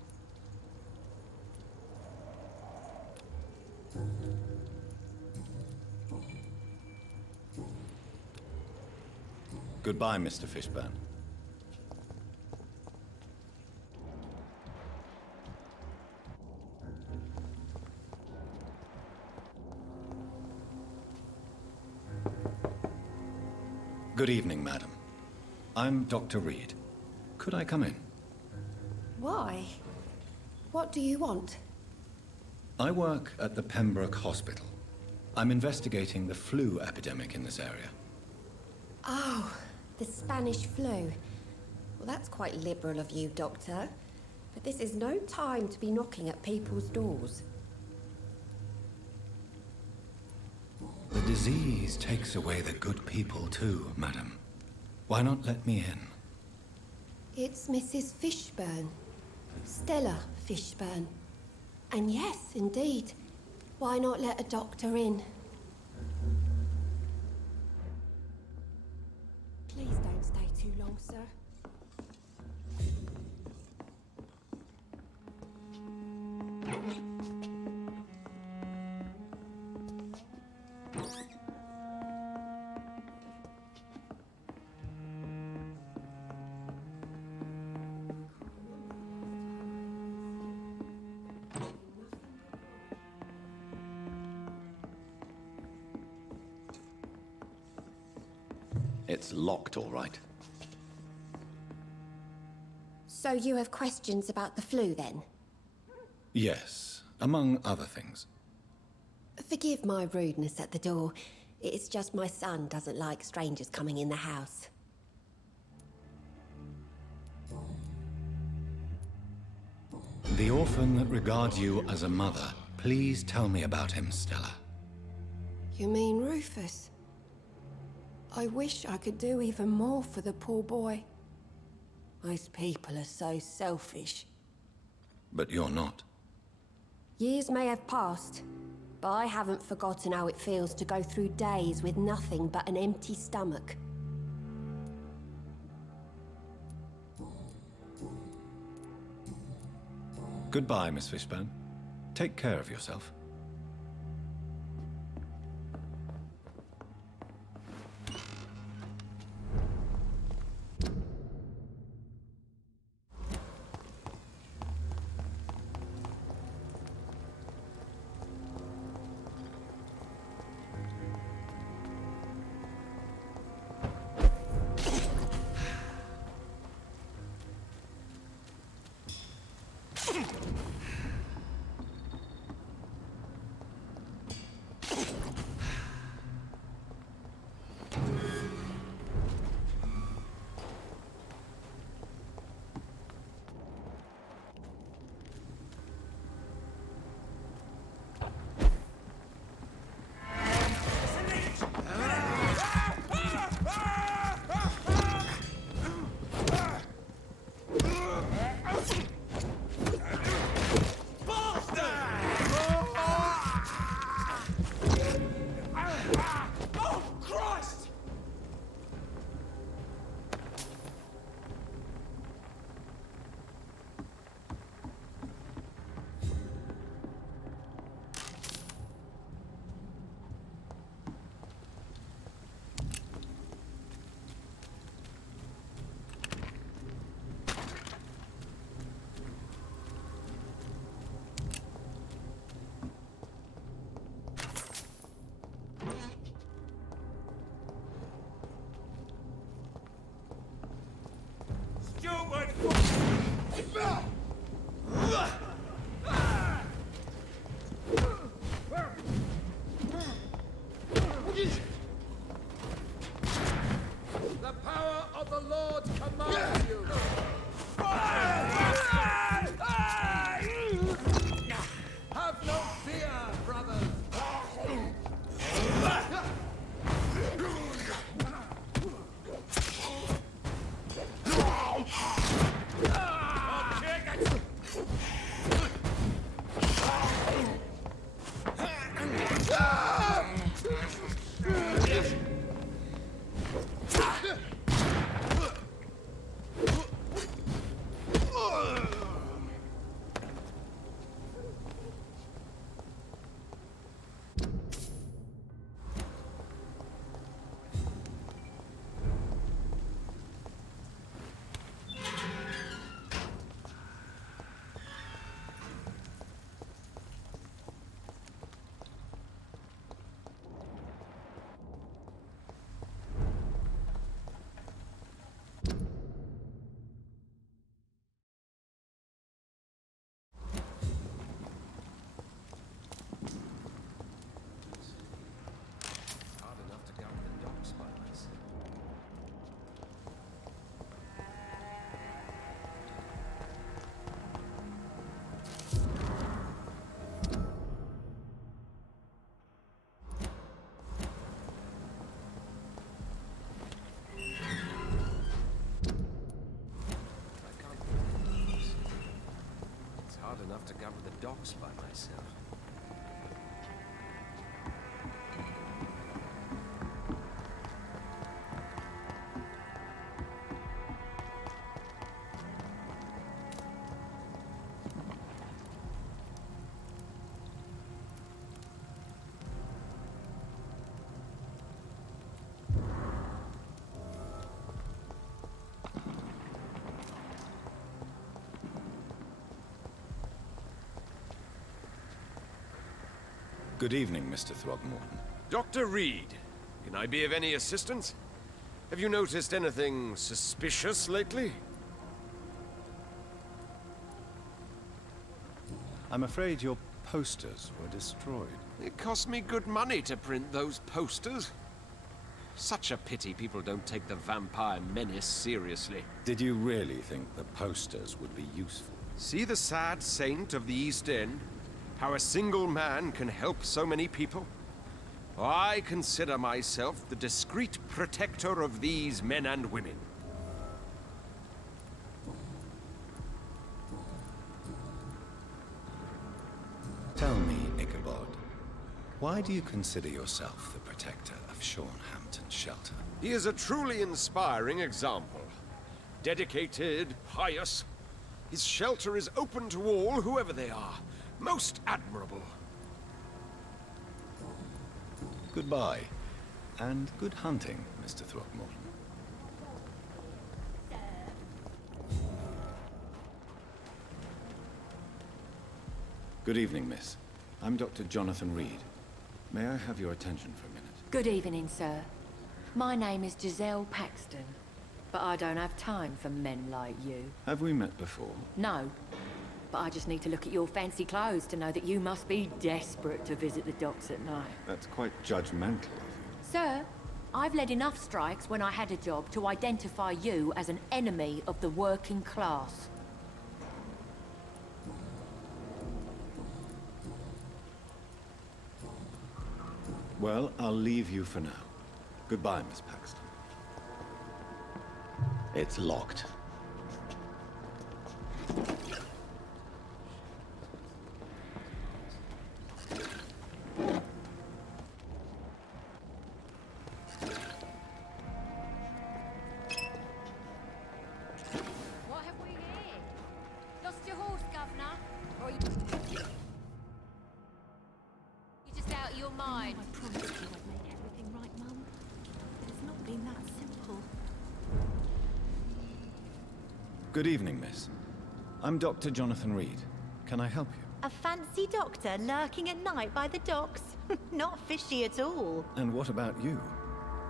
Goodbye, Mr. Fishburne. Good evening, madam. I'm Dr. Reed. Could I come in? Why? What do you want? I work at the Pembroke Hospital. I'm investigating the flu epidemic in this area. Oh, the Spanish flu. Well, that's quite liberal of you, Doctor. But this is no time to be knocking at people's doors. The disease takes away the good people too, madam. Why not let me in? It's Mrs. Fishburne. Stella Fishburne. And yes, indeed. Why not let a doctor in? Please don't stay too long, sir. It's locked, all right. So you have questions about the flu, then? Yes, among other things. Forgive my rudeness at the door. It's just my son doesn't like strangers coming in the house. The orphan that regards you as a mother. Please tell me about him, Stella. You mean Rufus? I wish I could do even more for the poor boy. Most people are so selfish. But you're not. Years may have passed, but I haven't forgotten how it feels to go through days with nothing but an empty stomach. Goodbye, Miss Fishburne. Take care of yourself. The power of the Lord commands you. Have no fear, brothers. Enough to cover the docks by myself. Good evening, Mr. Throgmorton. Dr. Reed, can I be of any assistance? Have you noticed anything suspicious lately? I'm afraid your posters were destroyed. It cost me good money to print those posters. Such a pity people don't take the vampire menace seriously. Did you really think the posters would be useful? See the sad saint of the East End? How a single man can help so many people? I consider myself the discreet protector of these men and women. Tell me, Ichabod, why do you consider yourself the protector of Sean Hampton's shelter? He is a truly inspiring example. Dedicated, pious. His shelter is open to all, whoever they are. Most admirable. Goodbye, and good hunting, Mr. Throckmorton. Good evening, miss. I'm Dr. Jonathan Reed. May I have your attention for a minute? Good evening, sir. My name is Giselle Paxton, but I don't have time for men like you. Have we met before? No, but I just need to look at your fancy clothes to know that you must be desperate to visit the docks at night. That's quite judgmental of you. Sir, I've led enough strikes when I had a job to identify you as an enemy of the working class. Well, I'll leave you for now. Goodbye, Miss Paxton. It's locked. What have we here? Lost your horse, Governor? Or you... You're just out of your mind. I promised you I'd make everything right, Mum. It's not been that simple. Good evening, miss. I'm Dr. Jonathan Reed. Can I help you? A fancy doctor lurking at night by the docks? Not fishy at all. And what about you?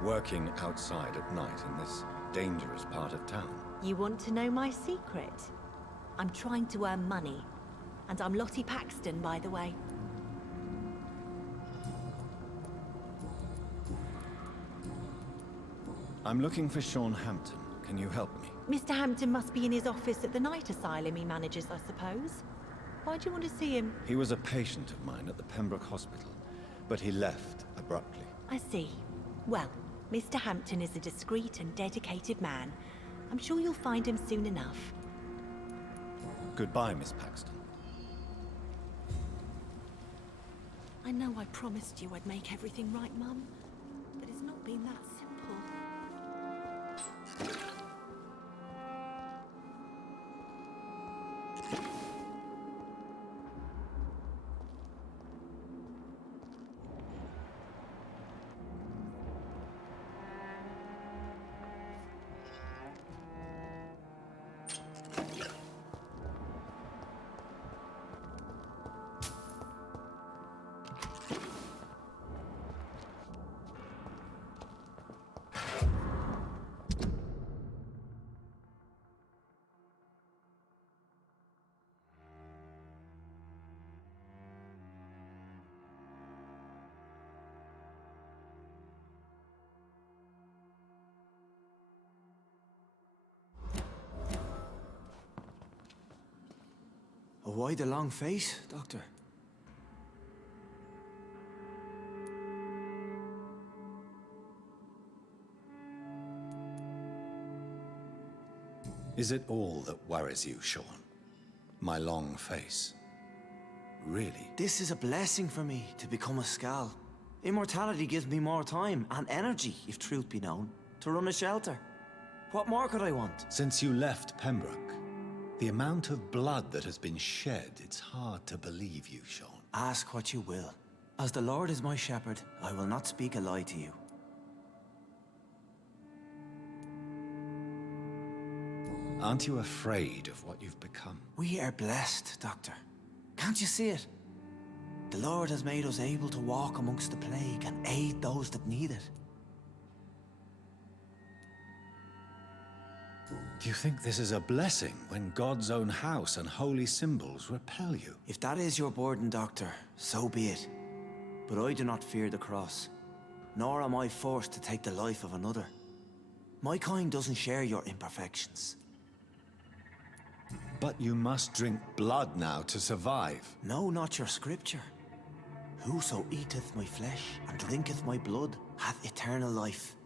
Working outside at night in this dangerous part of town? You want to know my secret? I'm trying to earn money. And I'm Lottie Paxton, by the way. I'm looking for Sean Hampton. Can you help me? Mr. Hampton must be in his office at the night asylum he manages, I suppose. Why do you want to see him? He was a patient of mine at the Pembroke Hospital, but he left abruptly. I see. Well, Mr. Hampton is a discreet and dedicated man. I'm sure you'll find him soon enough. Goodbye, Miss Paxton. I know I promised you I'd make everything right, Mum. But it's not been that simple. Why the long face, Doctor? Is it all that worries you, Sean? My long face? Really? This is a blessing for me, to become a Skal. Immortality gives me more time and energy, if truth be known, to run a shelter. What more could I want? Since you left Pembroke, the amount of blood that has been shed, it's hard to believe you, Sean. Ask what you will. As the Lord is my shepherd, I will not speak a lie to you. Aren't you afraid of what you've become? We are blessed, Doctor. Can't you see it? The Lord has made us able to walk amongst the plague and aid those that need it. Do you think this is a blessing when God's own house and holy symbols repel you? If that is your burden, Doctor, so be it. But I do not fear the cross. nor am I forced to take the life of another. My kind doesn't share your imperfections. But you must drink blood now to survive. No, not your scripture. Whoso eateth my flesh and drinketh my blood hath eternal life,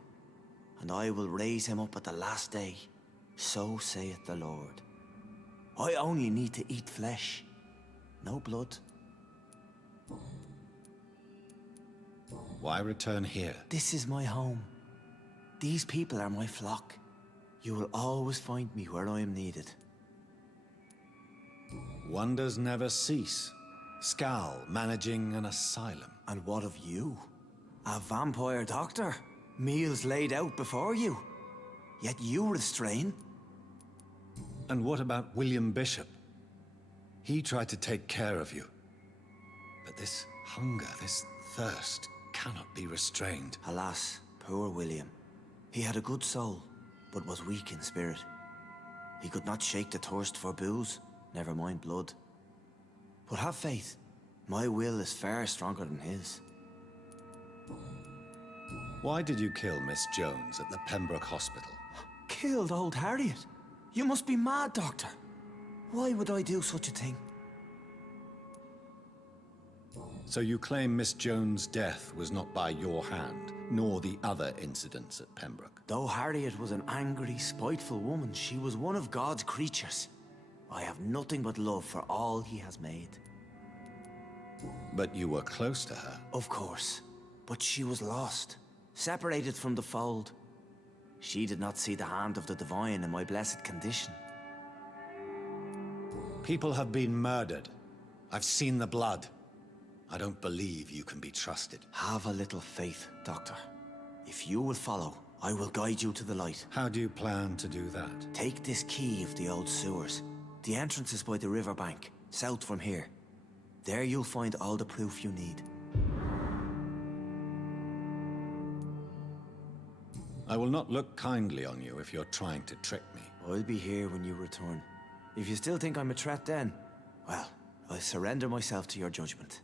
and I will raise him up at the last day. So saith the Lord. I only need to eat flesh, no blood. Why return here? This is my home. These people are my flock. You will always find me where I am needed. Wonders never cease. Skal managing an asylum. And what of you? A vampire doctor? Meals laid out before you. Yet you restrain. And what about William Bishop? He tried to take care of you. But this hunger, this thirst, cannot be restrained. Alas, poor William. He had a good soul, but was weak in spirit. He could not shake the thirst for booze, never mind blood. But have faith. My will is far stronger than his. Why did you kill Miss Jones at the Pembroke Hospital? Killed old Harriet? You must be mad, Doctor. Why would I do such a thing? So you claim Miss Jones' death was not by your hand, nor the other incidents at Pembroke? Though Harriet was an angry, spiteful woman, she was one of God's creatures. I have nothing but love for all he has made. But you were close to her. Of course. But she was lost, separated from the fold. She did not see the hand of the divine in my blessed condition. People have been murdered. I've seen the blood. I don't believe you can be trusted. Have a little faith, Doctor. If you will follow, I will guide you to the light. How do you plan to do that? Take this key of the old sewers. The entrance is by the riverbank, south from here. There you'll find all the proof you need. I will not look kindly on you if you're trying to trick me. I'll be here when you return. If you still think I'm a threat then, well, I'll surrender myself to your judgment.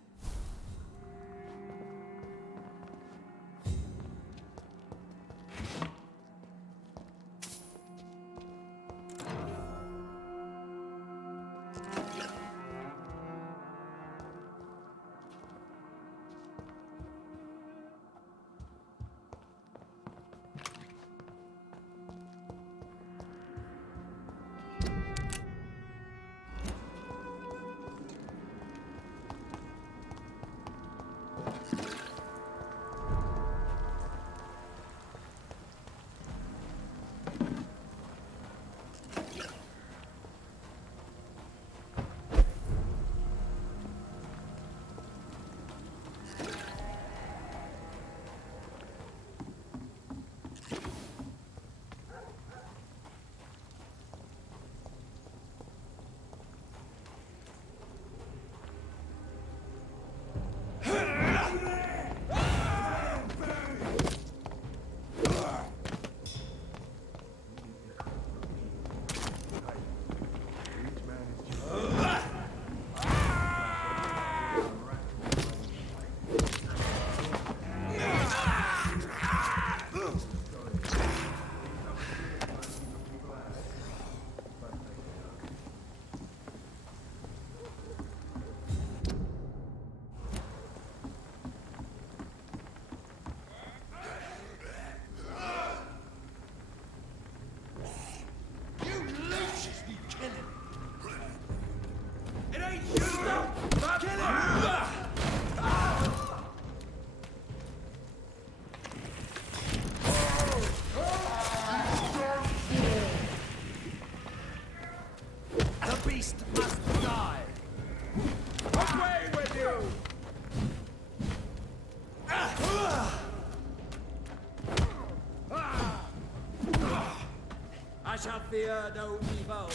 I shall fear no evil.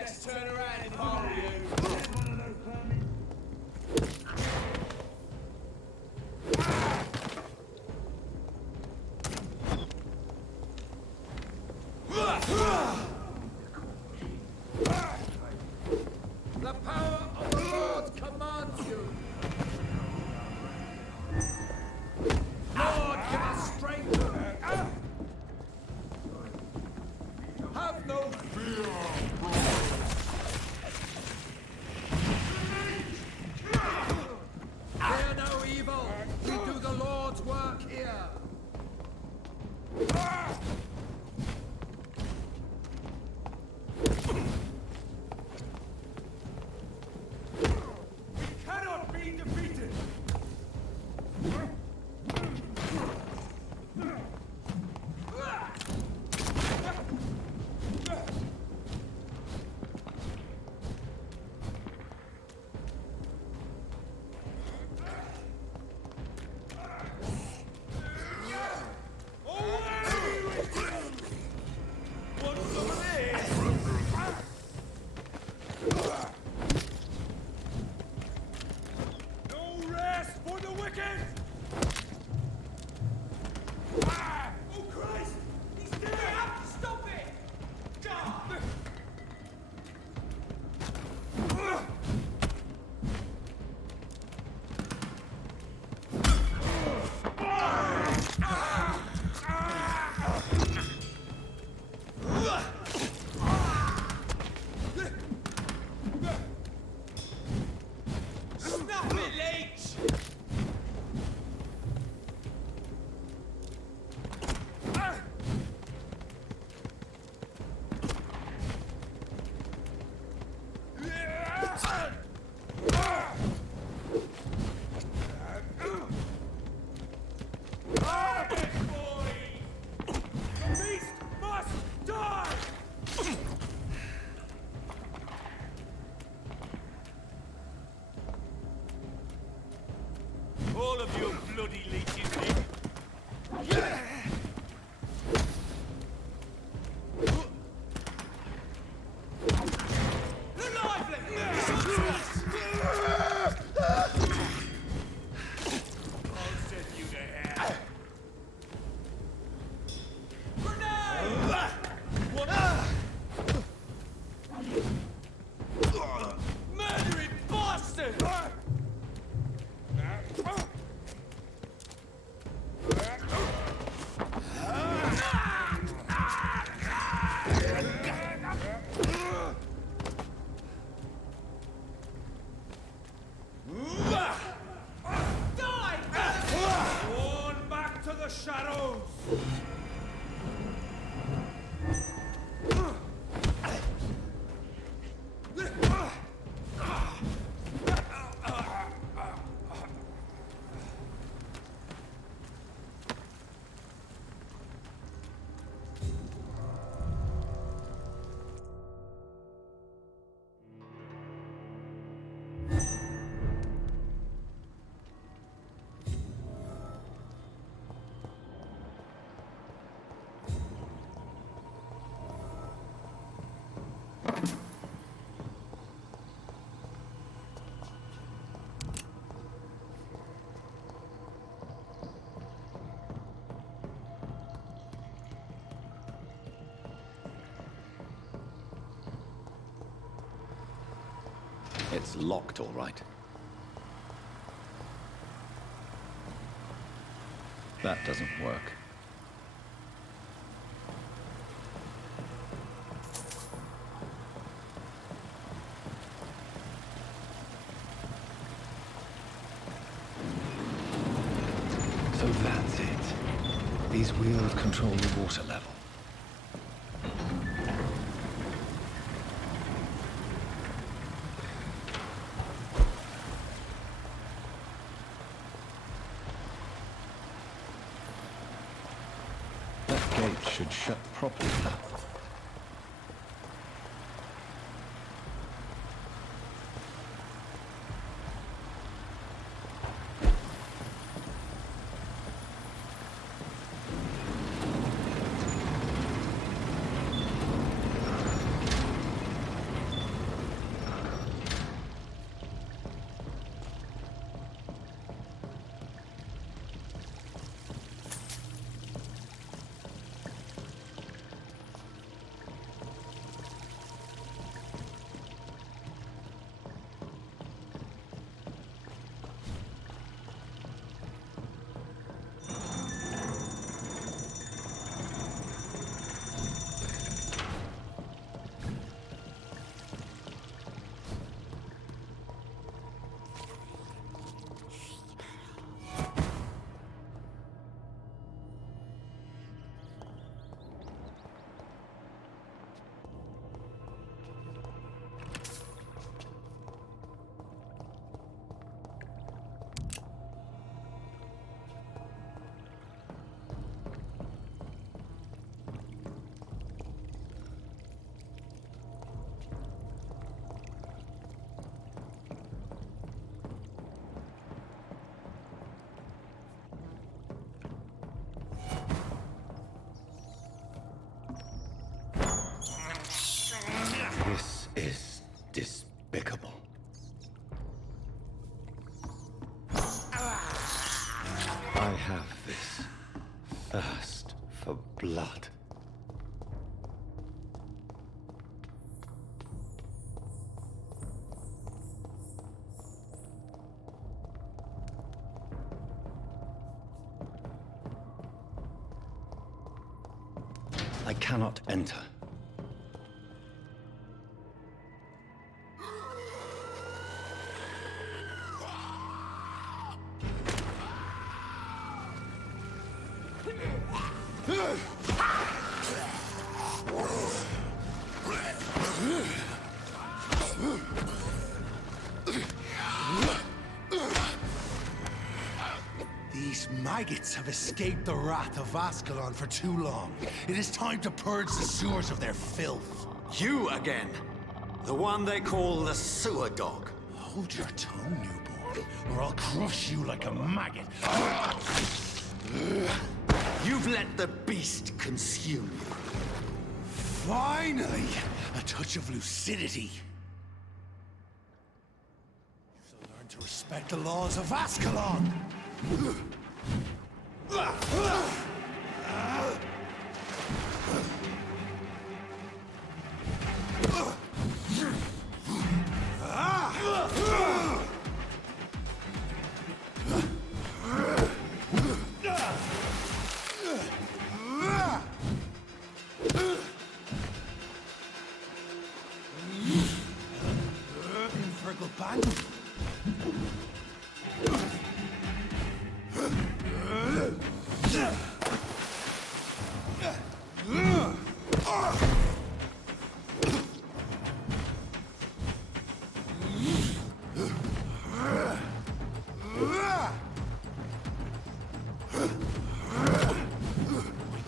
Best turn around if I were you. The power of the Lord commands you. Lord, give us strength. Have no fear. Fear no evil. We do the Lord's work here. Cannot be defeated. No rest for the wicked! Oh Christ! He's there! Stop it! God! Snap it, Leech! The beast must die! All of you bloody leeches, Nick. I'll send you to hell. Grenade! Murdering bastard! Die! On back to the shadows! It's locked, all right. That doesn't work. So that's it. These wheels control the water level. That gate should shut properly now. despicable. I have this thirst for blood. I cannot enter. These maggots have escaped the wrath of Ascalon for too long. It is time to purge the sewers of their filth. You again. The one they call the sewer dog. Hold your tongue, newborn, or I'll crush you like a maggot. You've let the beast consume you. Finally! A touch of lucidity. So learn to respect the laws of Ascalon! Infernal bandit.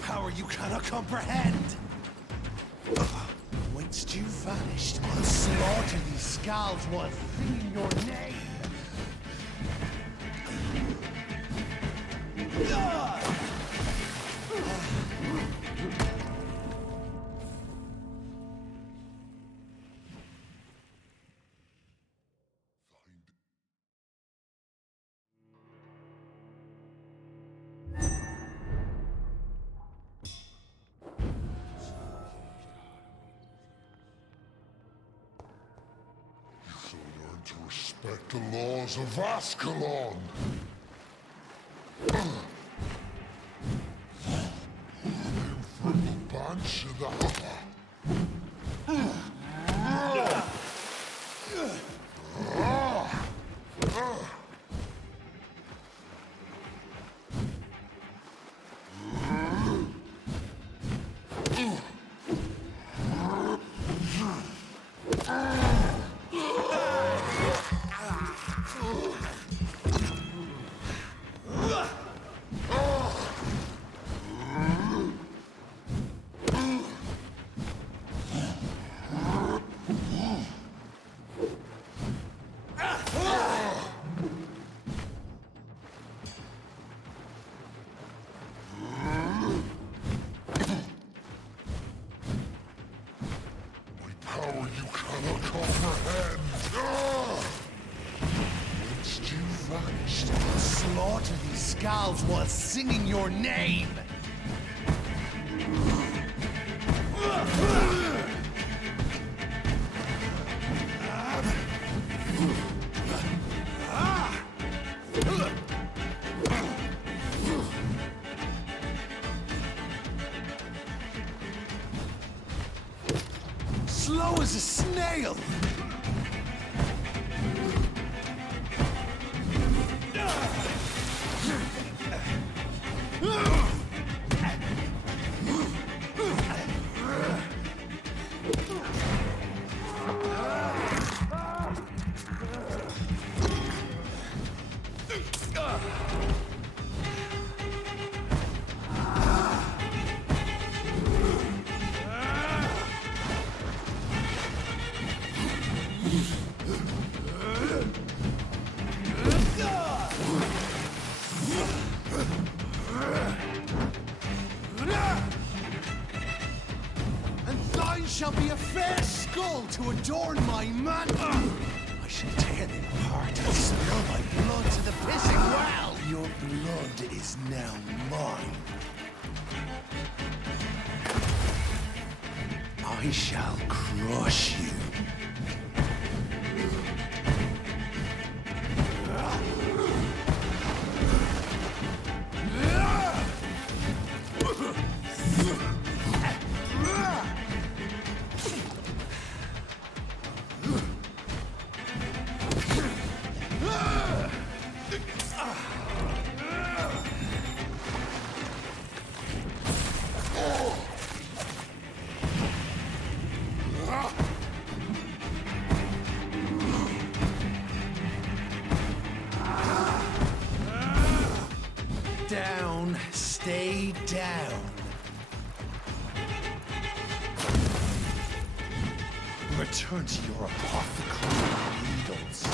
Power you cannot comprehend. Once you vanished, I'll slaughter these skulls while singing your name. To respect the laws of Ascalon. Infernal bunch of power you cannot comprehend. Once you vanished, I'll slaughter these skulls while singing your name. Slow as a snail! to adorn my mantle. I shall tear them apart and spill my blood to the pissing well. Your blood is now mine. I shall crush you. Down, stay down. Return to your apothecary needles.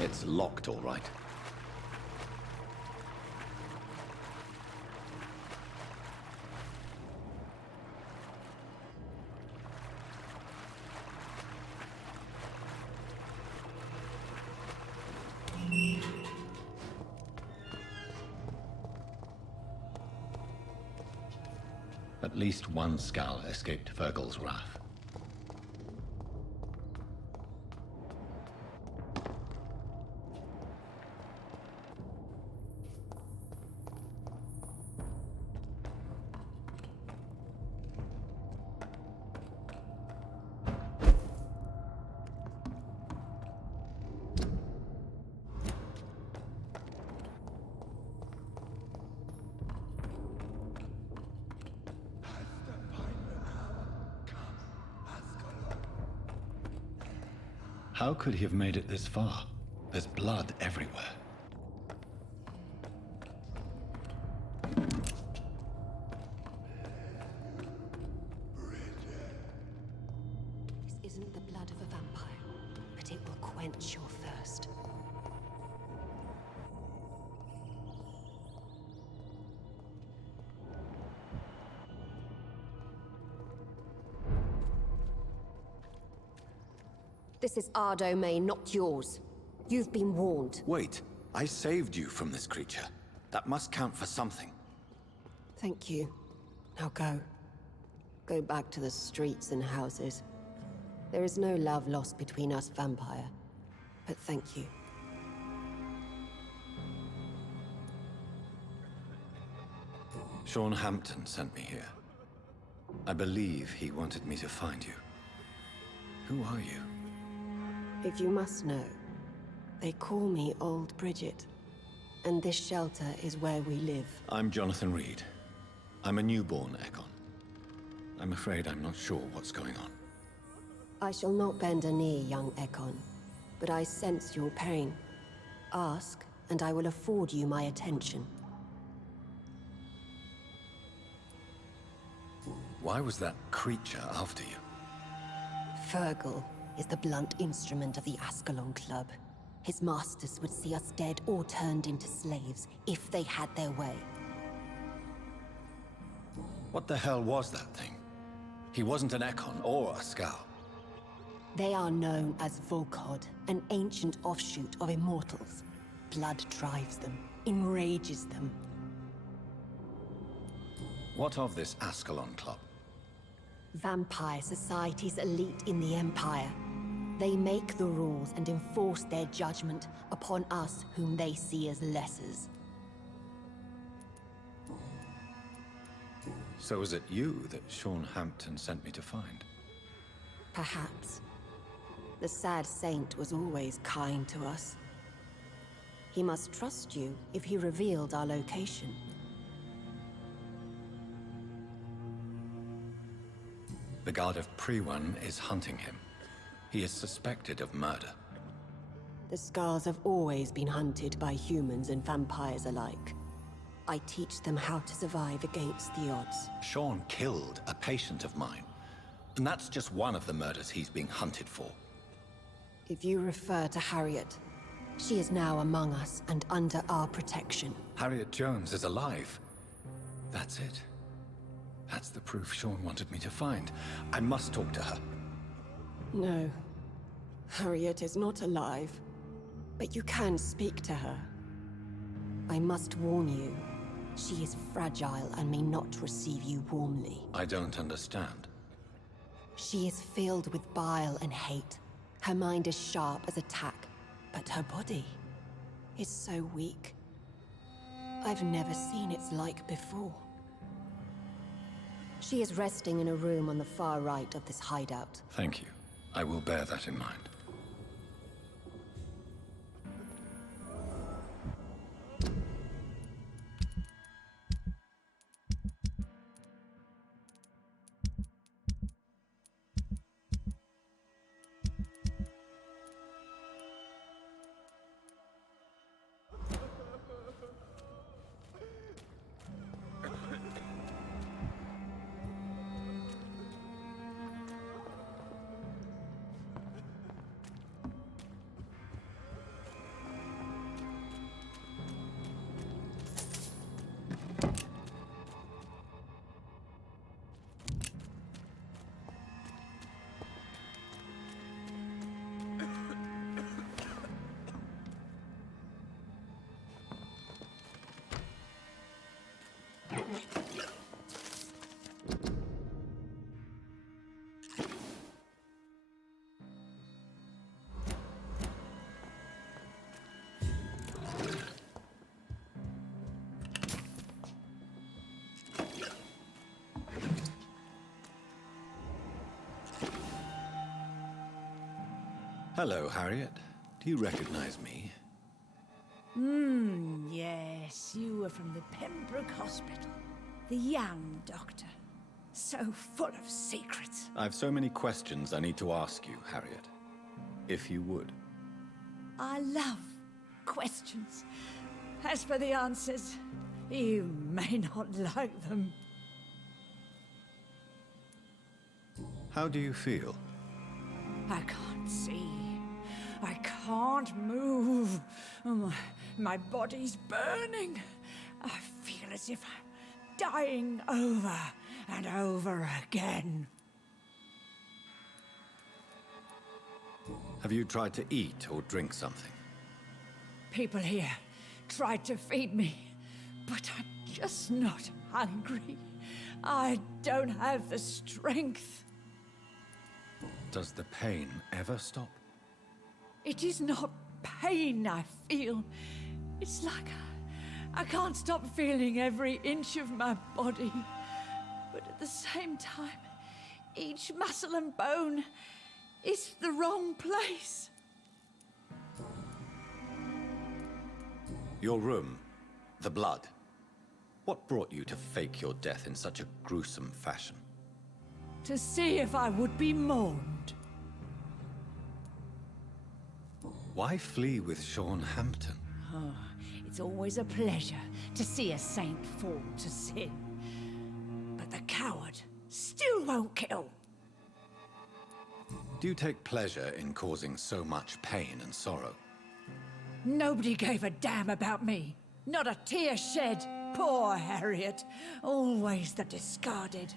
It's locked, all right. At least one Skal escaped Fergal's wrath. How could he have made it this far? There's blood everywhere. This isn't the blood of a vampire, but it will quench your thirst. This is our domain, not yours. You've been warned. Wait, I saved you from this creature. That must count for something. Thank you. Now go. Go back to the streets and houses. There is no love lost between us, Vampire. But thank you. Sean Hampton sent me here. I believe he wanted me to find you. Who are you? If you must know, they call me Old Bridget. And this shelter is where we live. I'm Jonathan Reed. I'm a newborn Ekon. I'm afraid I'm not sure what's going on. I shall not bend a knee, young Ekon. But I sense your pain. Ask, and I will afford you my attention. Why was that creature after you? Fergal is the blunt instrument of the Ascalon Club. His masters would see us dead or turned into slaves if they had their way. What the hell was that thing? He wasn't an Ekon or a Skal. They are known as Volkod, an ancient offshoot of immortals. Blood drives them, enrages them. What of this Ascalon Club? Vampire society's elite in the Empire. They make the rules and enforce their judgment upon us whom they see as lessers. So was it you that Sean Hampton sent me to find? Perhaps. The sad saint was always kind to us. He must trust you if he revealed our location. The God of Prewan is hunting him. He is suspected of murder. The Scars have always been hunted by humans and vampires alike. I teach them how to survive against the odds. Sean killed a patient of mine. And that's just one of the murders he's being hunted for. If you refer to Harriet, she is now among us and under our protection. Harriet Jones is alive. That's it. That's the proof Sean wanted me to find. I must talk to her. No. Harriet is not alive. But you can speak to her. I must warn you, she is fragile and may not receive you warmly. I don't understand. She is filled with bile and hate. Her mind is sharp as a tack, but her body is so weak. I've never seen its like before. She is resting in a room on the far right of this hideout. Thank you. I will bear that in mind. Hello, Harriet. Do you recognize me? Yes, you were from the Pembroke Hospital. The young doctor. So full of secrets. I've so many questions I need to ask you, Harriet. If you would. I love questions. As for the answers, you may not like them. How do you feel? I can't see. I can't move. My body's burning. I feel as if I'm dying over and over again. Have you tried to eat or drink something? People here tried to feed me, but I'm just not hungry. I don't have the strength. Does the pain ever stop? It is not pain I feel. It's like I can't stop feeling every inch of my body. But at the same time, each muscle and bone is the wrong place. Your room, the blood. What brought you to fake your death in such a gruesome fashion? To see if I would be mourned. Why flee with Sean Hampton? Oh, it's always a pleasure to see a saint fall to sin. But the coward still won't kill. Do you take pleasure in causing so much pain and sorrow? Nobody gave a damn about me. Not a tear shed. Poor Harriet. Always the discarded.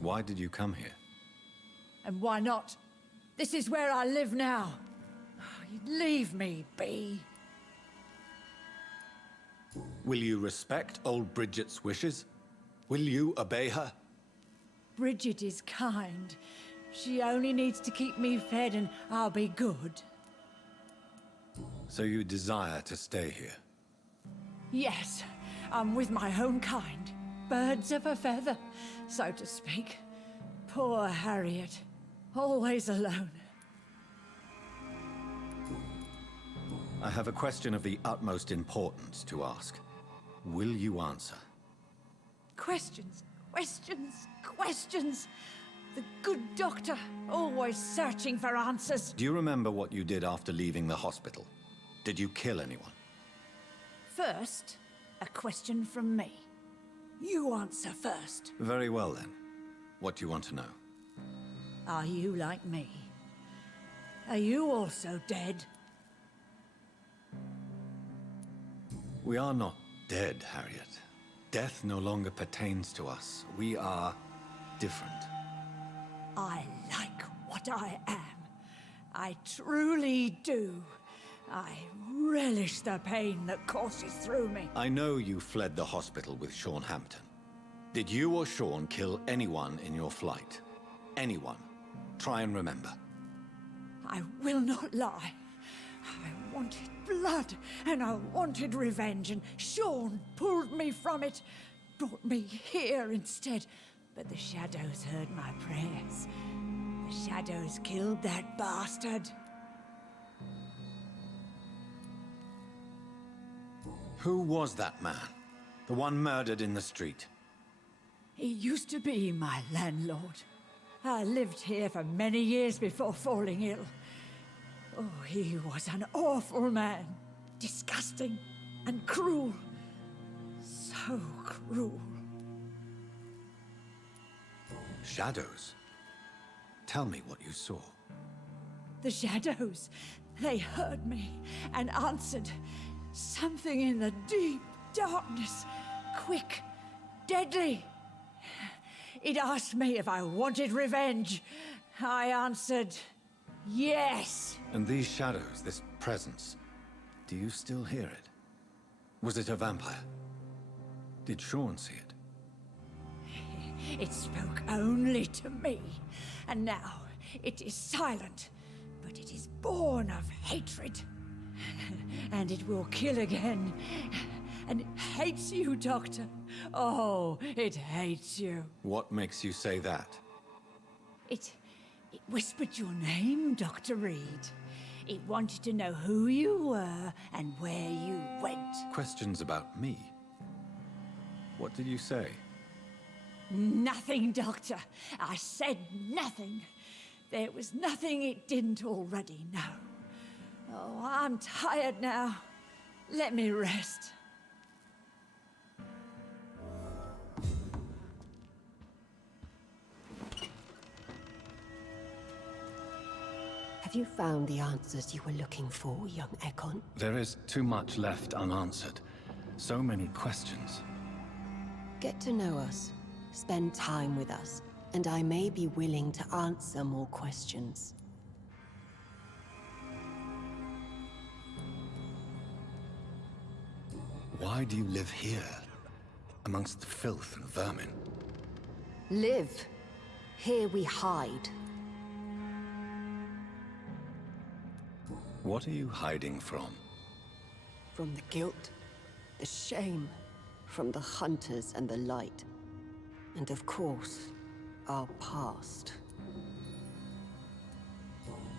Why did you come here? And why not? This is where I live now. Leave me be. Will you respect old Bridget's wishes? Will you obey her? Bridget is kind. She only needs to keep me fed and I'll be good. So you desire to stay here? Yes, I'm with my own kind. Birds of a feather, so to speak. Poor Harriet. Always alone. I have a question of the utmost importance to ask. Will you answer? Questions, questions, questions. The good doctor, always searching for answers. Do you remember what you did after leaving the hospital? Did you kill anyone? First, a question from me. You answer first. Very well then. What do you want to know? Are you like me? Are you also dead? We are not dead, Harriet. Death no longer pertains to us. We are different. I like what I am. I truly do. I relish the pain that courses through me. I know you fled the hospital with Sean Hampton. Did you or Sean kill anyone in your flight? Anyone? Try and remember. I will not lie. I wanted blood, and I wanted revenge, and Sean pulled me from it, brought me here instead. But the shadows heard my prayers. The shadows killed that bastard. Who was that man? The one murdered in the street? He used to be my landlord. I lived here for many years before falling ill. Oh, he was an awful man. Disgusting and cruel. So cruel. Shadows? Tell me what you saw. The shadows, they heard me and answered. Something in the deep darkness. Quick, deadly. It asked me if I wanted revenge. I answered, yes. And these shadows, this presence, do you still hear it? Was it a vampire? Did Sean see it? It spoke only to me, and now it is silent, but it is born of hatred. And it will kill again. And it hates you, Doctor. Oh, it hates you. What makes you say that? It whispered your name, Dr. Reed. It wanted to know who you were and where you went. Questions about me? What did you say? Nothing, Doctor. I said nothing. There was nothing it didn't already know. Oh, I'm tired now. Let me rest. Have you found the answers you were looking for, young Ekon? There is too much left unanswered. So many questions. Get to know us. Spend time with us. And I may be willing to answer more questions. Why do you live here, amongst the filth and vermin? Live. Here we hide. What are you hiding from? From the guilt, the shame, from the hunters and the light. And of course, our past.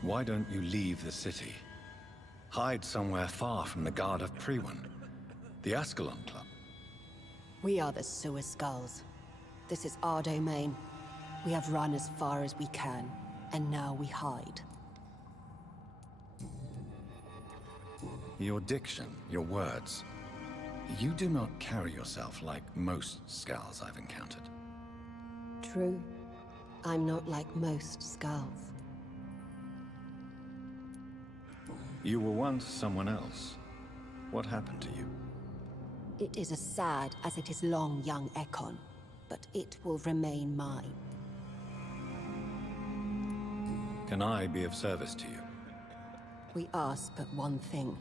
Why don't you leave the city? Hide somewhere far from the Guard of Priwen, the Ascalon Club. We are the Sewer Skulls. This is our domain. We have run as far as we can, and now we hide. Your diction, your words. You do not carry yourself like most Skulls I've encountered. True. I'm not like most Skulls. You were once someone else. What happened to you? It is as sad as it is long, young Ekon, but it will remain mine. Can I be of service to you? We ask but one thing.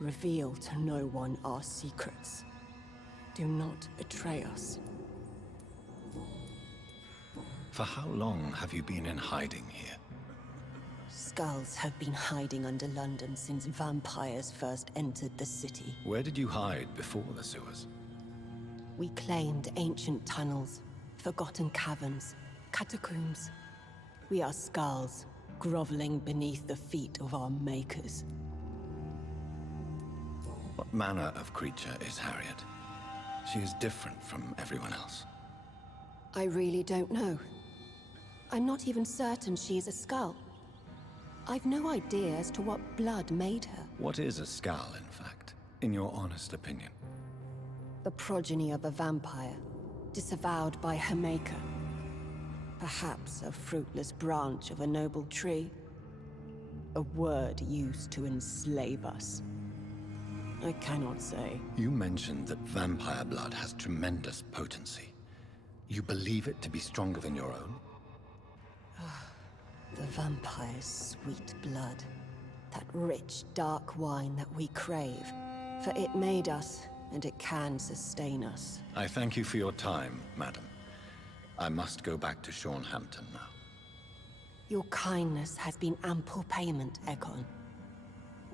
Reveal to no one our secrets. Do not betray us. For how long have you been in hiding here? Skulls have been hiding under London since vampires first entered the city. Where did you hide before the sewers? We claimed ancient tunnels, forgotten caverns, catacombs. We are skulls, groveling beneath the feet of our makers. What manner of creature is Harriet? She is different from everyone else. I really don't know. I'm not even certain she is a skull. I've no idea as to what blood made her. What is a skull, in fact, in your honest opinion? The progeny of a vampire, disavowed by her maker. Perhaps a fruitless branch of a noble tree. A word used to enslave us. I cannot say. You mentioned that vampire blood has tremendous potency. You believe it to be stronger than your own? The vampire's sweet blood. That rich, dark wine that we crave. For it made us, and it can sustain us. I thank you for your time, madam. I must go back to Sean Hampton now. Your kindness has been ample payment, Egon.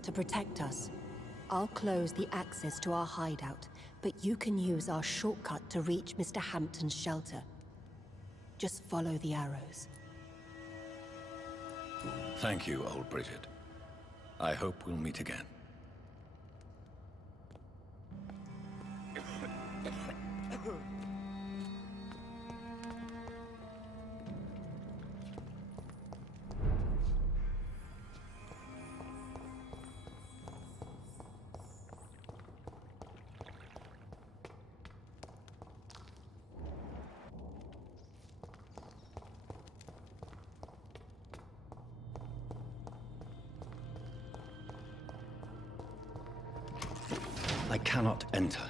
To protect us, I'll close the access to our hideout, but you can use our shortcut to reach Mr. Hampton's shelter. Just follow the arrows. Thank you, old Bridget. I hope we'll meet again. I cannot enter.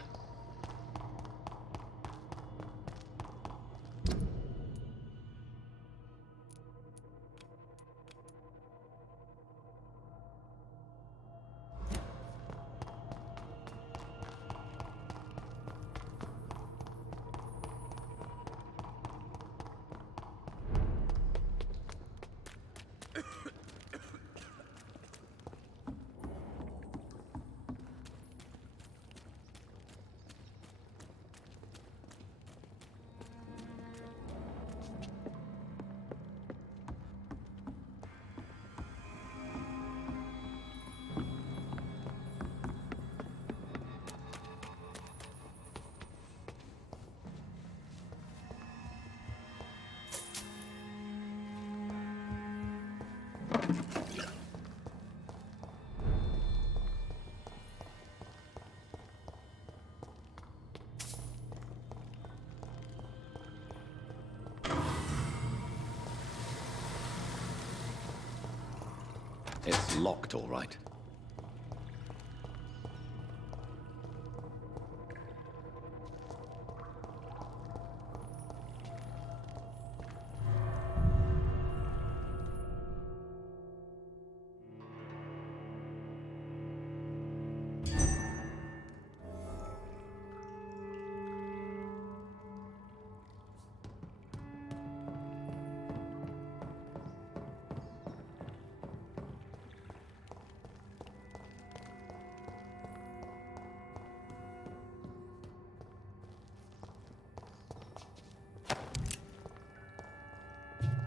It's locked, all right.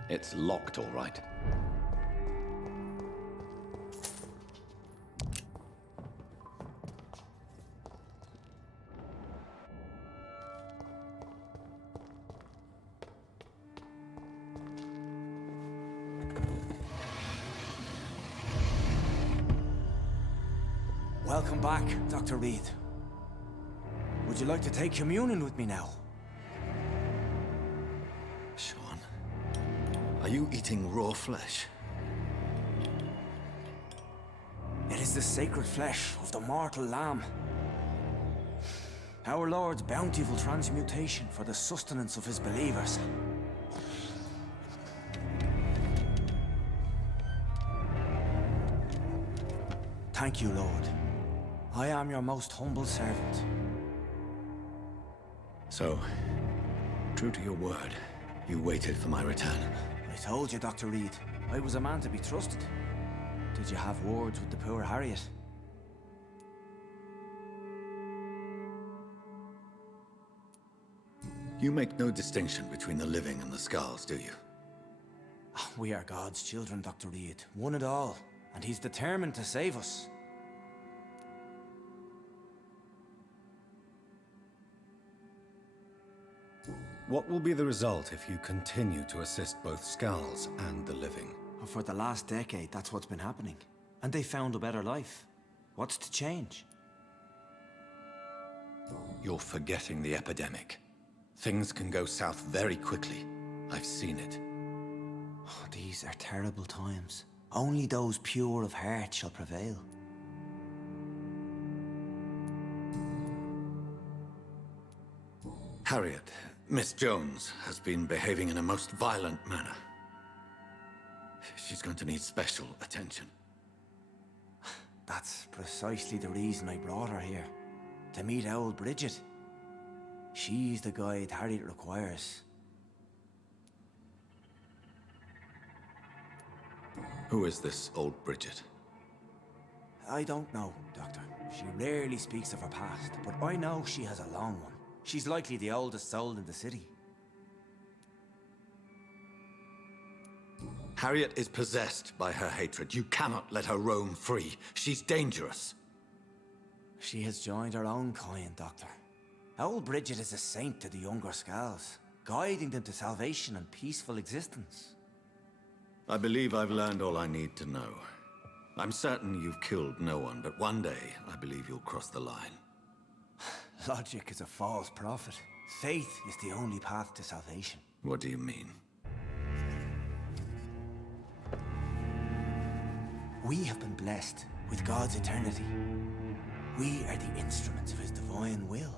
It's locked, all right. Welcome back, Dr. Reed. Would you like to take communion with me now? Sean, are you eating raw flesh? It is the sacred flesh of the mortal lamb. Our Lord's bountiful transmutation for the sustenance of his believers. Thank you, Lord. I am your most humble servant. So, true to your word, you waited for my return. I told you, Dr. Reed, I was a man to be trusted. Did you have words with the poor Harriet? You make no distinction between the living and the Skulls, do you? We are God's children, Dr. Reed. One and all. And he's determined to save us. What will be the result if you continue to assist both Skulls and the living? For the last decade, that's what's been happening. And they found a better life. What's to change? You're forgetting the epidemic. Things can go south very quickly. I've seen it. Oh, these are terrible times. Only those pure of heart shall prevail. Harriet, Miss Jones, has been behaving in a most violent manner. She's going to need special attention. That's precisely the reason I brought her here. To meet old Bridget. She's the guide Harriet requires. Who is this old Bridget? I don't know, Doctor. She rarely speaks of her past, but I know she has a long one. She's likely the oldest soul in the city. Harriet is possessed by her hatred. You cannot let her roam free. She's dangerous. She has joined her own kind, Doctor. Old Bridget is a saint to the younger Skulls, guiding them to salvation and peaceful existence. I believe I've learned all I need to know. I'm certain you've killed no one, but one day I believe you'll cross the line. Logic is a false prophet. Faith is the only path to salvation. What do you mean? We have been blessed with God's eternity. We are the instruments of His divine will.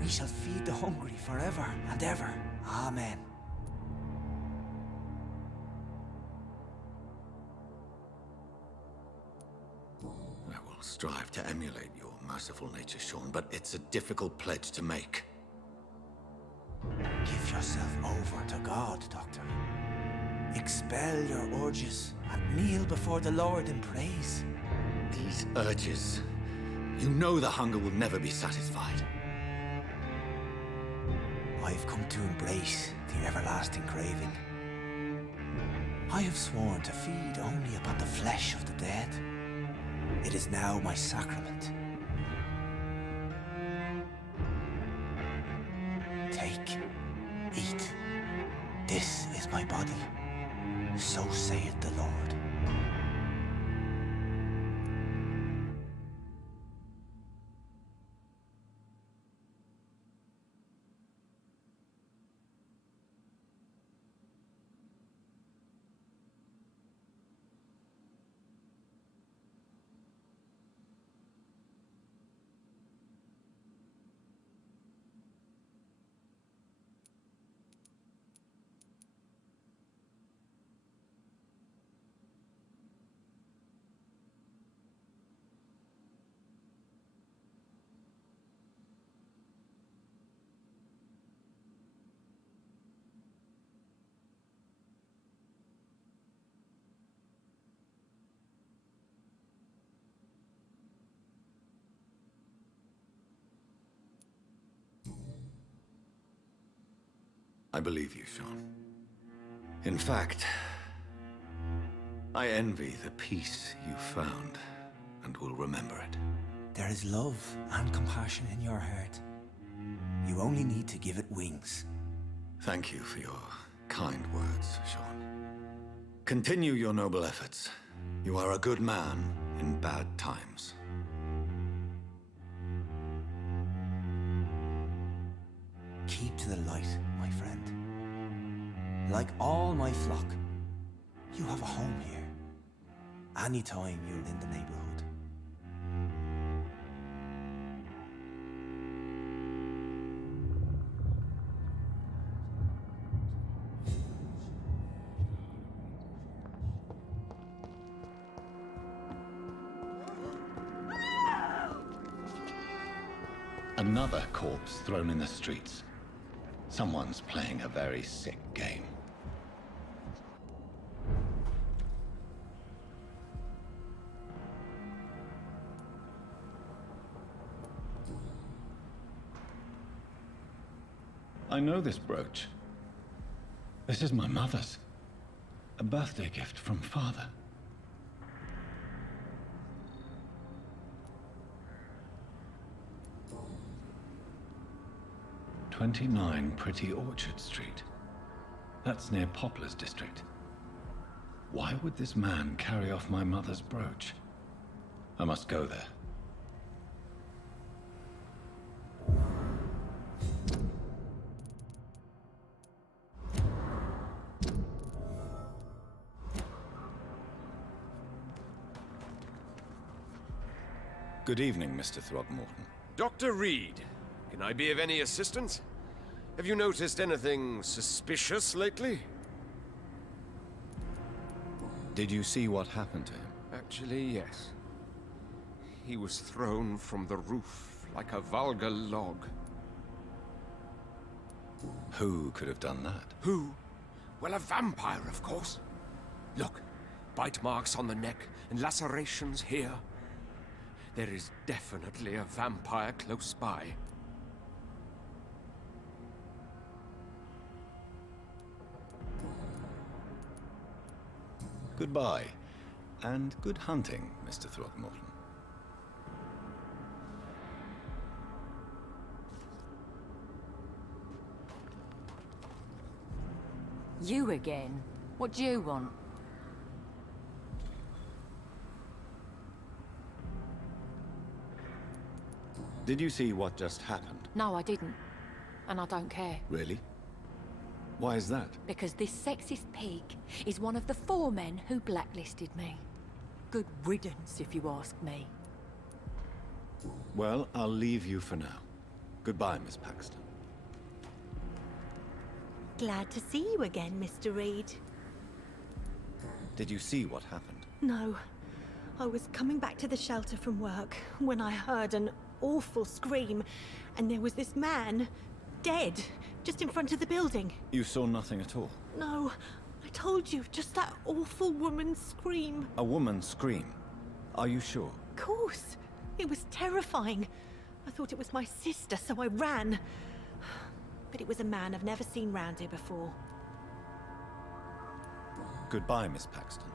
We shall feed the hungry forever and ever. Amen. I will strive to emulate your merciful nature, Sean, but it's a difficult pledge to make. Give yourself over to God, Doctor. Expel your urges and kneel before the Lord in praise. These urges. You know the hunger will never be satisfied. I've come to embrace the everlasting craving. I have sworn to feed only upon the flesh of the dead. It is now my sacrament. Take, eat. This is my body. So saith the Lord. I believe you, Sean. In fact, I envy the peace you found, and will remember it. There is love and compassion in your heart. You only need to give it wings. Thank you for your kind words, Sean. Continue your noble efforts. You are a good man in bad times. Keep to the light, my friend. Like all my flock, you have a home here. Anytime you're in the neighborhood. Another corpse thrown in the streets. Someone's playing a very sick game. I know this brooch. This is my mother's. A birthday gift from father. "29 Pretty Orchard Street. That's near Poplar's district. Why would this man carry off my mother's brooch? I must go there. Good evening, Mr. Throgmorton. Dr. Reed, can I be of any assistance? Have you noticed anything suspicious lately? Did you see what happened to him? Actually, yes. He was thrown from the roof like a vulgar log. Who could have done that? Who? Well, a vampire, of course. Look, bite marks on the neck and lacerations here. There is definitely a vampire close by. Goodbye, and good hunting, Mr. Throgmorton. You again? What do you want? Did you see what just happened? No, I didn't. And I don't care. Really? Why is that? Because this sexist pig is one of the 4 men who blacklisted me. Good riddance, if you ask me. Well, I'll leave you for now. Goodbye, Miss Paxton. Glad to see you again, Mr. Reed. Did you see what happened? No. I was coming back to the shelter from work when I heard an awful scream, and there was this man, dead, just in front of the building. You saw nothing at all? No, I told you, just that awful woman's scream. A woman scream? Are you sure? Of course. It was terrifying. I thought it was my sister, so I ran. But it was a man I've never seen round here before. Goodbye, Miss Paxton.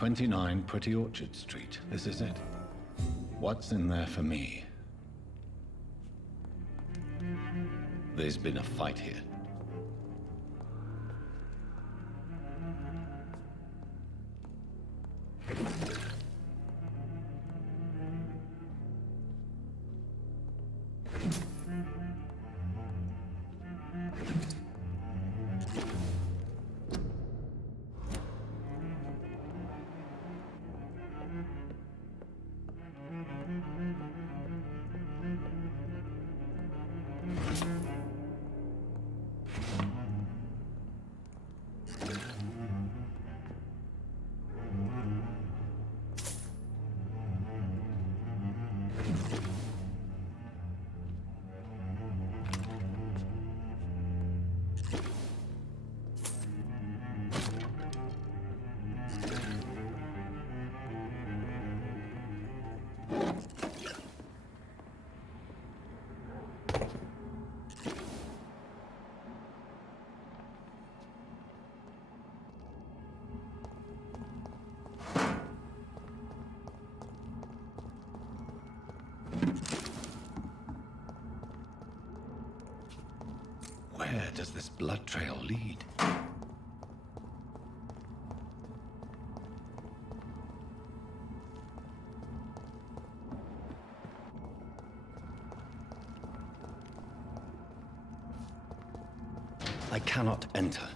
29 Pretty Orchard Street. This is it. What's in there for me? There's been a fight here. Where does this blood trail lead? I cannot enter.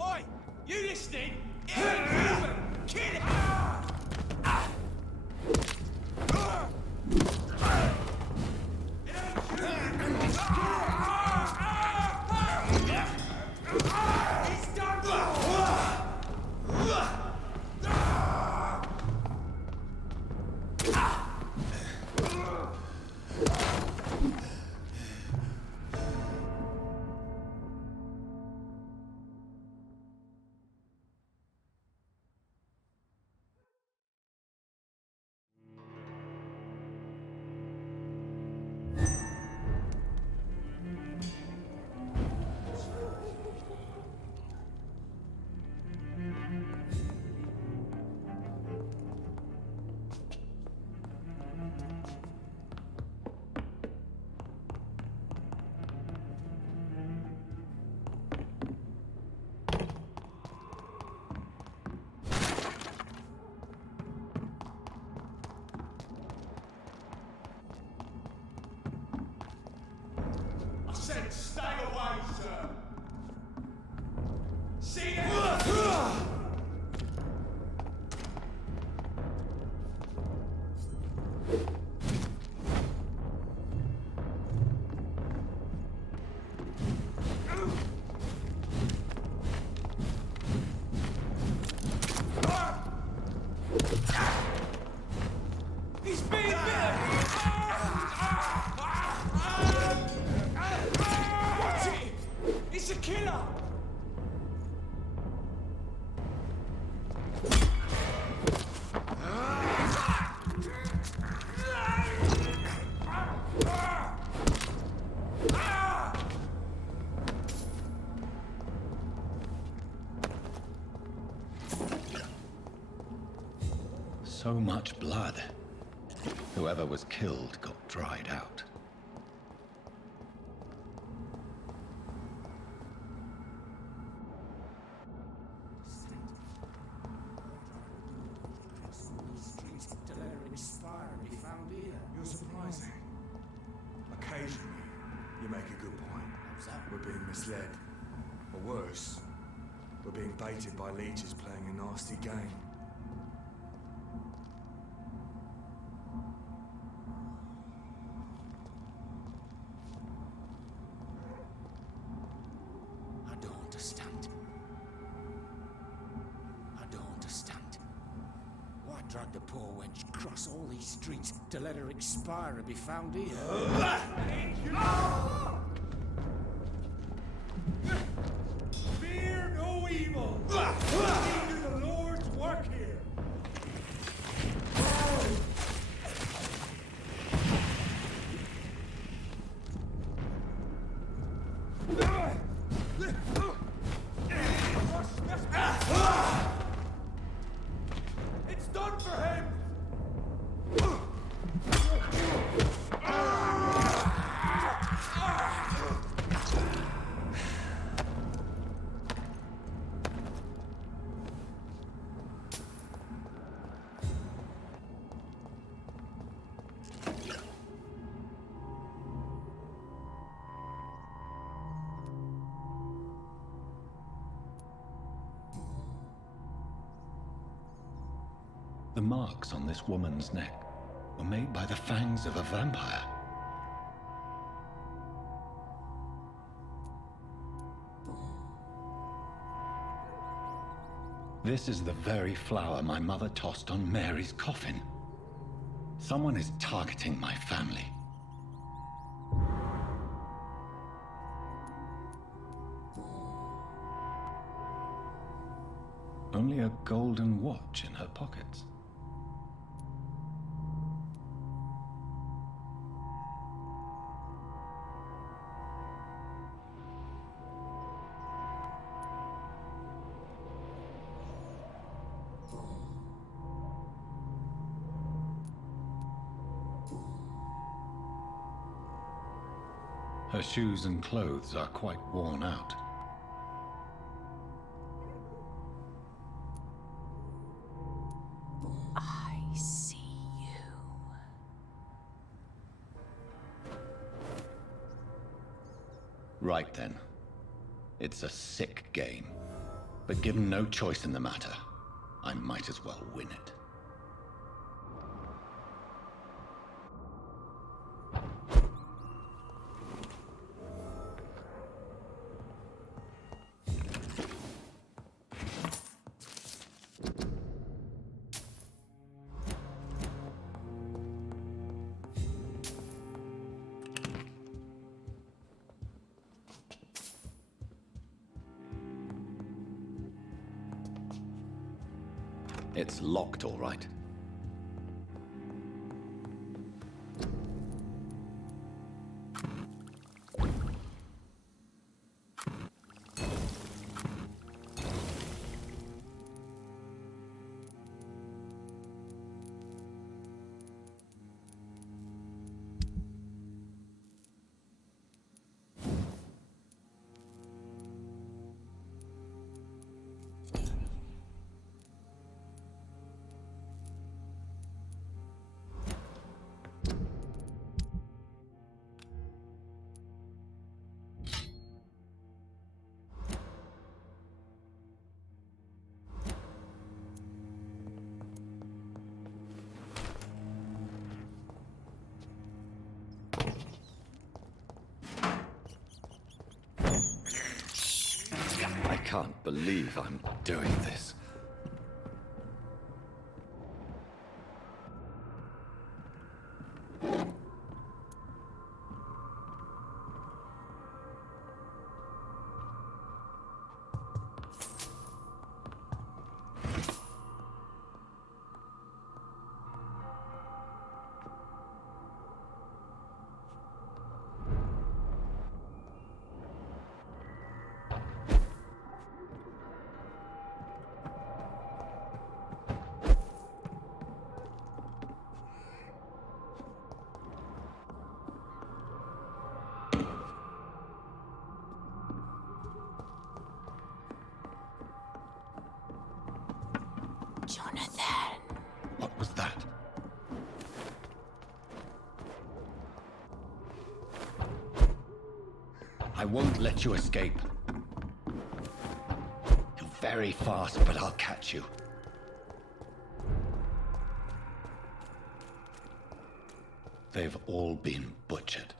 Oi! You listening? Kill it! Said stay away, sir. See it? He's being bitten! What's it? It's a killer! So much blood. Whoever was killed got dried out. You're surprising. Occasionally, you make a good point. We're being misled. Or worse, we're being baited by leeches playing a nasty game. I don't understand. I don't understand. Why drag the poor wench across all these streets to let her expire and be found here? Fear no evil! Do the Lord's work here! It's done for him! The marks on this woman's neck were made by the fangs of a vampire. This is the very flower my mother tossed on Mary's coffin. Someone is targeting my family. Only a golden watch in her pockets. Her shoes and clothes are quite worn out. I see you. Right then. It's a sick game. But given no choice in the matter, I might as well win it. It's locked, all right. I can't believe I'm doing this. Jonathan. What was that? I won't let you escape. You're very fast, but I'll catch you. They've all been butchered.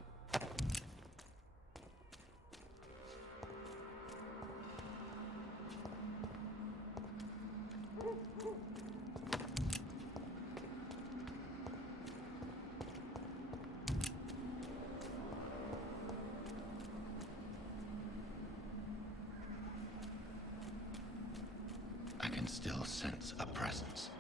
I can still sense a presence.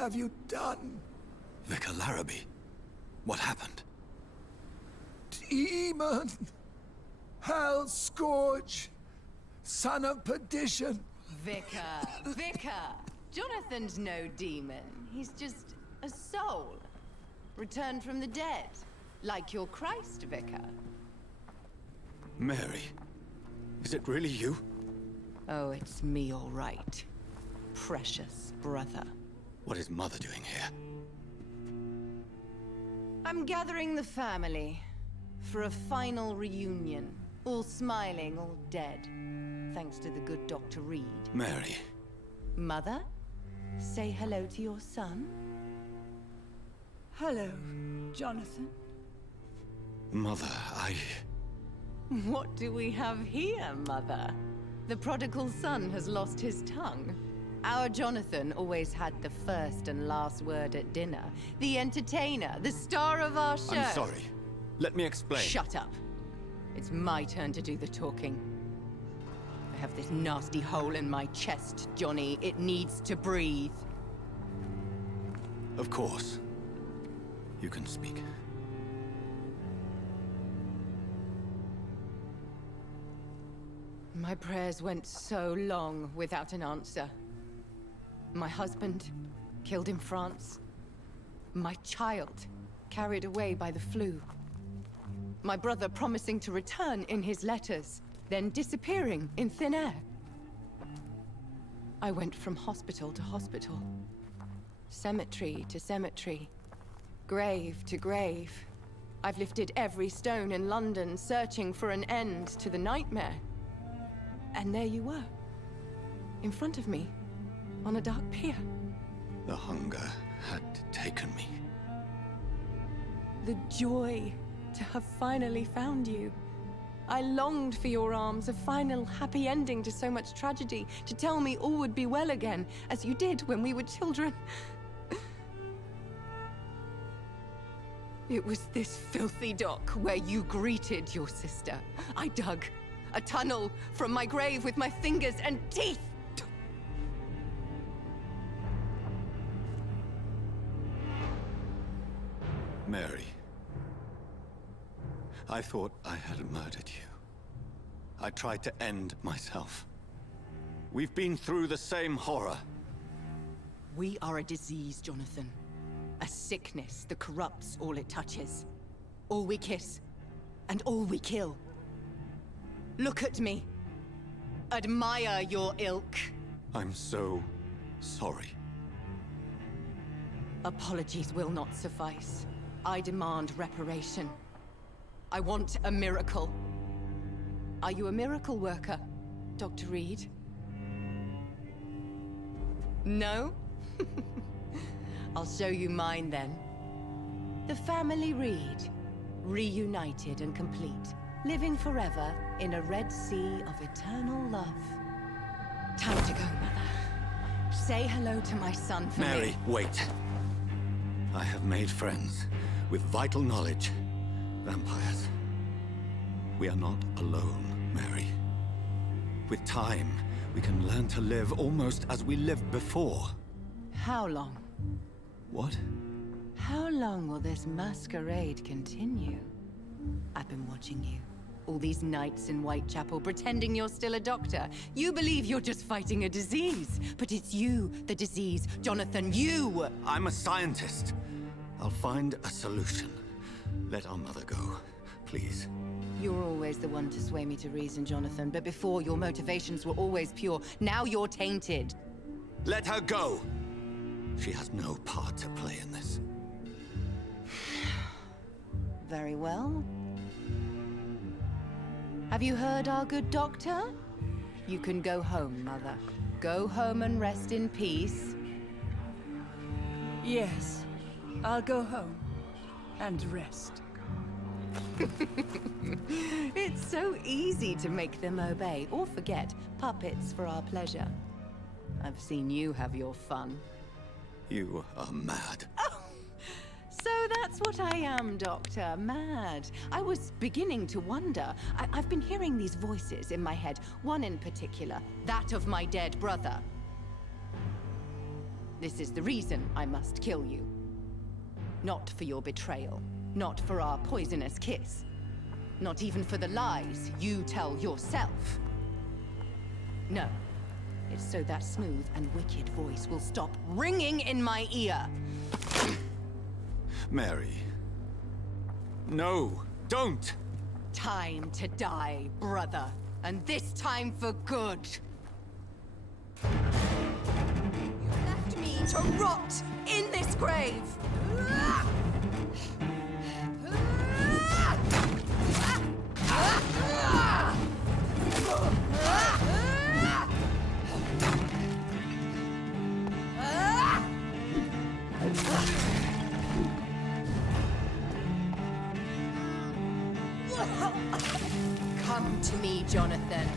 have you done? Vicar Larrabee, what happened? Demon! Hell Scourge! Son of perdition! Vicar! Jonathan's no demon. He's just a soul. Returned from the dead. Like your Christ, Vicar. Mary, is it really you? Oh, it's me, all right. Precious brother. What is Mother doing here? I'm gathering the family for a final reunion. All smiling, all dead. Thanks to the good Dr. Reed. Mary. Mother, say hello to your son. Hello, Jonathan. Mother, What do we have here, Mother? The prodigal son has lost his tongue. Our Jonathan always had the first and last word at dinner. The entertainer, the star of our show. I'm sorry. Let me explain. Shut up. It's my turn to do the talking. I have this nasty hole in my chest, Johnny. It needs to breathe. Of course. You can speak. My prayers went so long without an answer. My husband, killed in France. My child, carried away by the flu. My brother promising to return in his letters, then disappearing in thin air. I went from hospital to hospital. Cemetery to cemetery. Grave to grave. I've lifted every stone in London, searching for an end to the nightmare. And there you were. In front of me. On a dark pier. The hunger had taken me. The joy to have finally found you. I longed for your arms, a final happy ending to so much tragedy, to tell me all would be well again, as you did when we were children. It was this filthy dock where you greeted your sister. I dug a tunnel from my grave with my fingers and teeth. Mary. I thought I had murdered you. I tried to end myself. We've been through the same horror. We are a disease, Jonathan. A sickness that corrupts all it touches. All we kiss, and all we kill. Look at me. Admire your ilk. I'm so sorry. Apologies will not suffice. I demand reparation. I want a miracle. Are you a miracle worker, Dr. Reed? No? I'll show you mine then. The family Reed, reunited and complete, living forever in a red sea of eternal love. Time to go, Mother. Say hello to my son for Mary, me. wait. I have made friends with vital knowledge. Vampires. We are not alone, Mary. With time, we can learn to live almost as we lived before. How long? What? How long will this masquerade continue? I've been watching you. All these nights in Whitechapel, pretending you're still a doctor. You believe you're just fighting a disease. But it's you, the disease. Jonathan, you! I'm a scientist. I'll find a solution. Let our mother go, please. You're always the one to sway me to reason, Jonathan. But before, your motivations were always pure. Now you're tainted. Let her go! She has no part to play in this. Very well. Have you heard our good doctor? You can go home, Mother. Go home and rest in peace. Yes, I'll go home and rest. It's so easy to make them obey or forget. Puppets for our pleasure. I've seen you have your fun. You are mad. Oh, so that's what I am, Doctor. Mad. I was beginning to wonder. I've been hearing these voices in my head. One in particular. That of my dead brother. This is the reason I must kill you. Not for your betrayal, not for our poisonous kiss, not even for the lies you tell yourself. No, it's so that smooth and wicked voice will stop ringing in my ear. Mary. No, don't! Time to die, brother. And this time for good. You left me to rot in this grave! Come to me, Jonathan.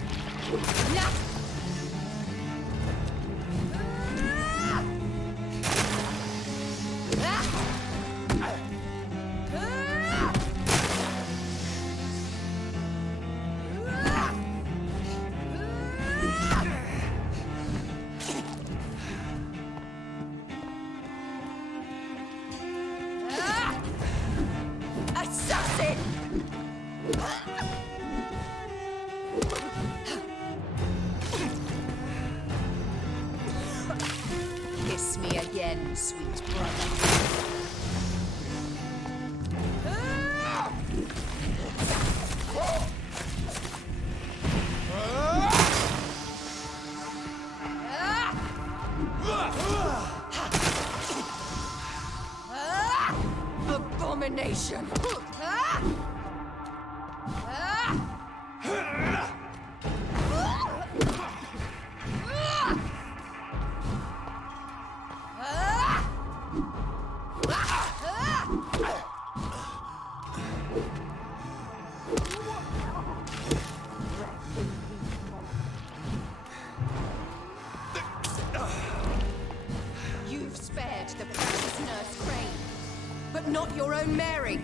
Assassin! Kiss me again, sweet brother. Abomination! You've spared the precious nurse Crane, but not your own Mary.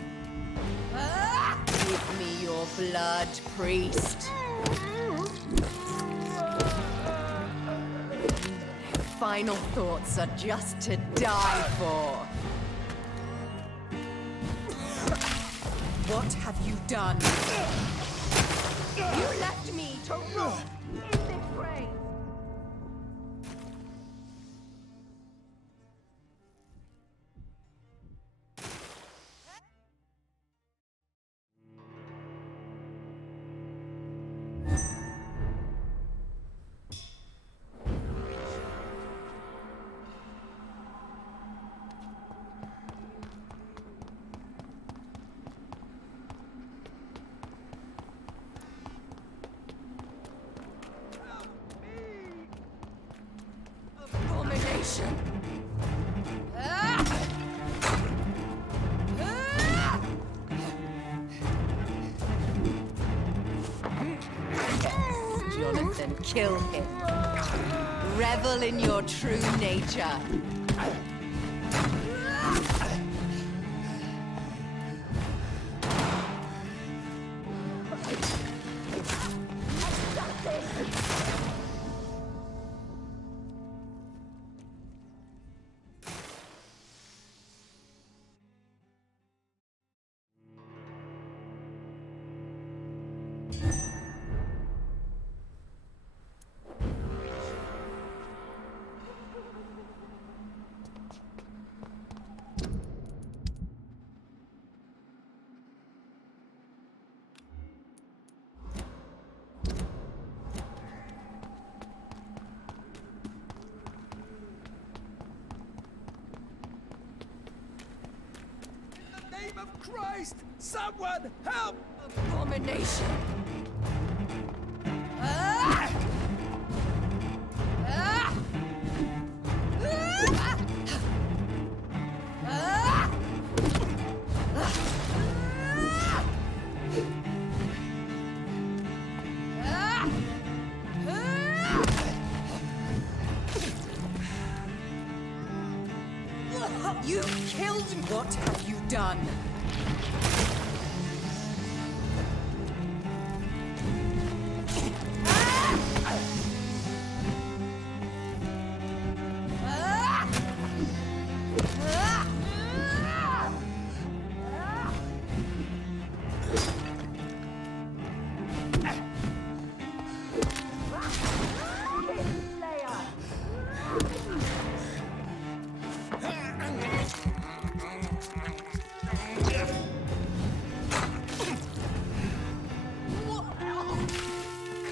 Give me your blood, priest. Final thoughts are just to die for. What have you done? You left me to rot in this grave. Abomination! Jonathan, kill him. Revel in your true nature. Name of Christ! Someone help! Abomination! You killed him! What have you done?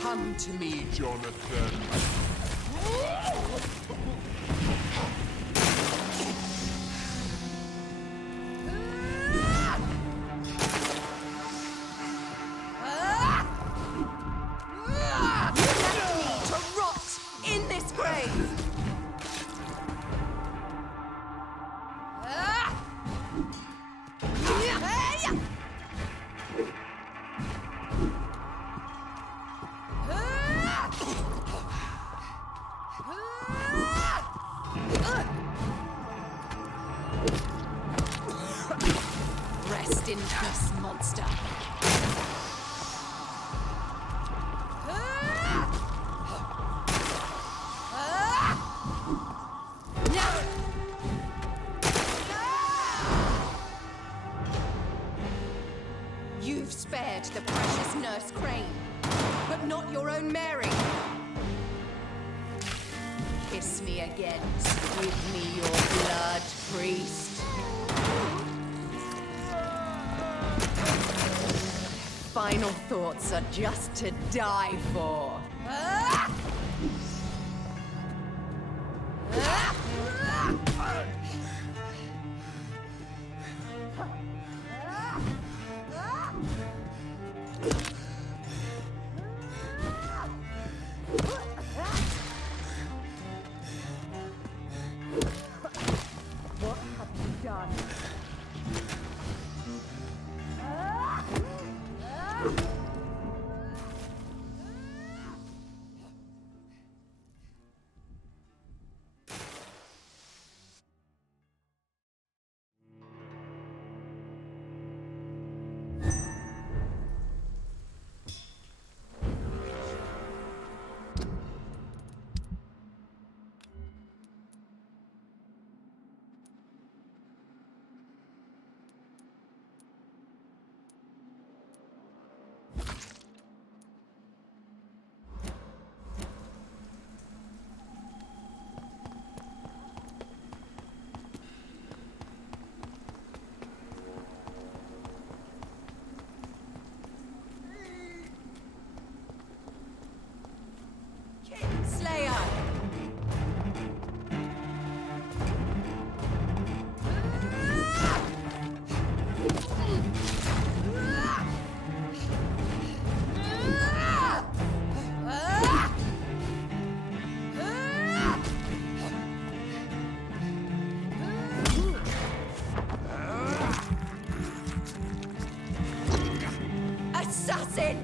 Come to me, Jonathan. to rot in this grave! Rest in peace, monster. You've spared the precious Nurse Crane, but not your own Mary. Kiss me again. Give me your blood, priest. Final thoughts are just to die for. What have you done? Slayer! Assassin!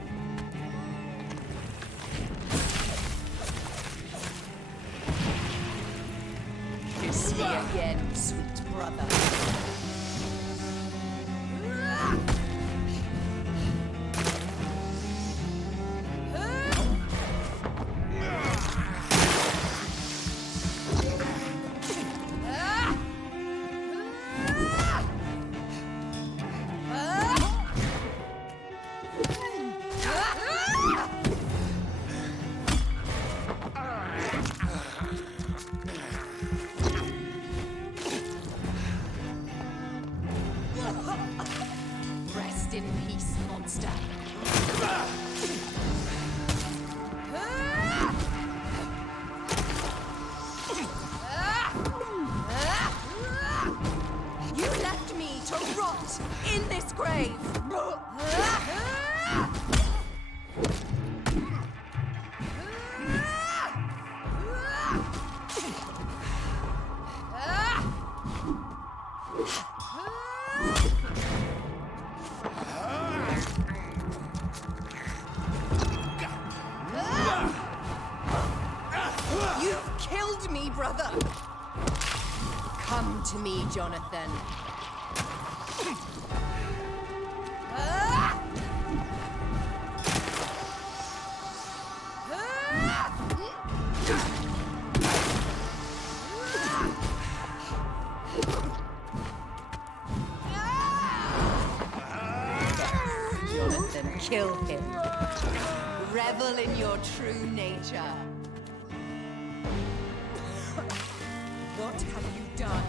Kiss me again, sweet brother. Rest in peace, monster. You left me to rot in this grave. You've killed me, brother. Come to me, Jonathan. Jonathan, kill him. Revel in your true nature. What have you done?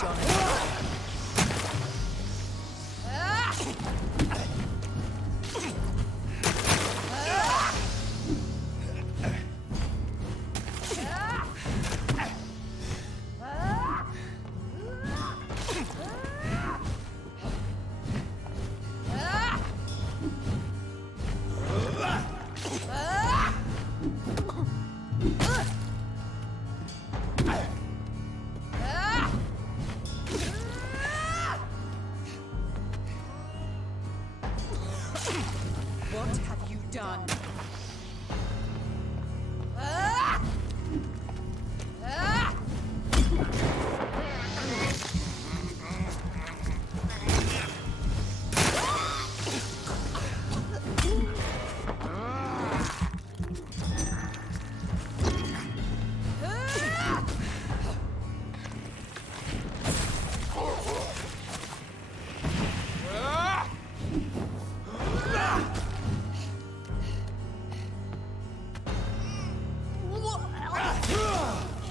Jonathan. What have you done?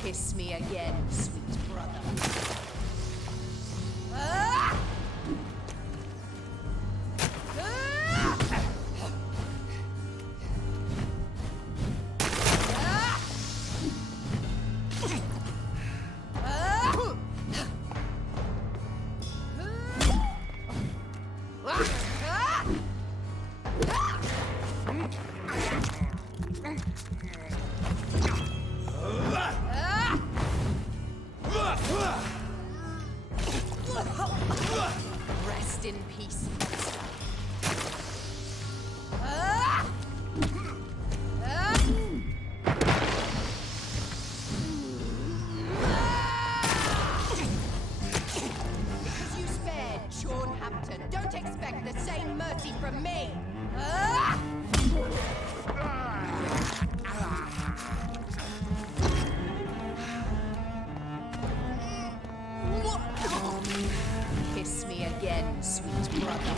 Kiss me again, sweet brother. Rest in peace, monster. Because you spared Sean Hampton, don't expect the same mercy from me. Kiss me again, sweet brother.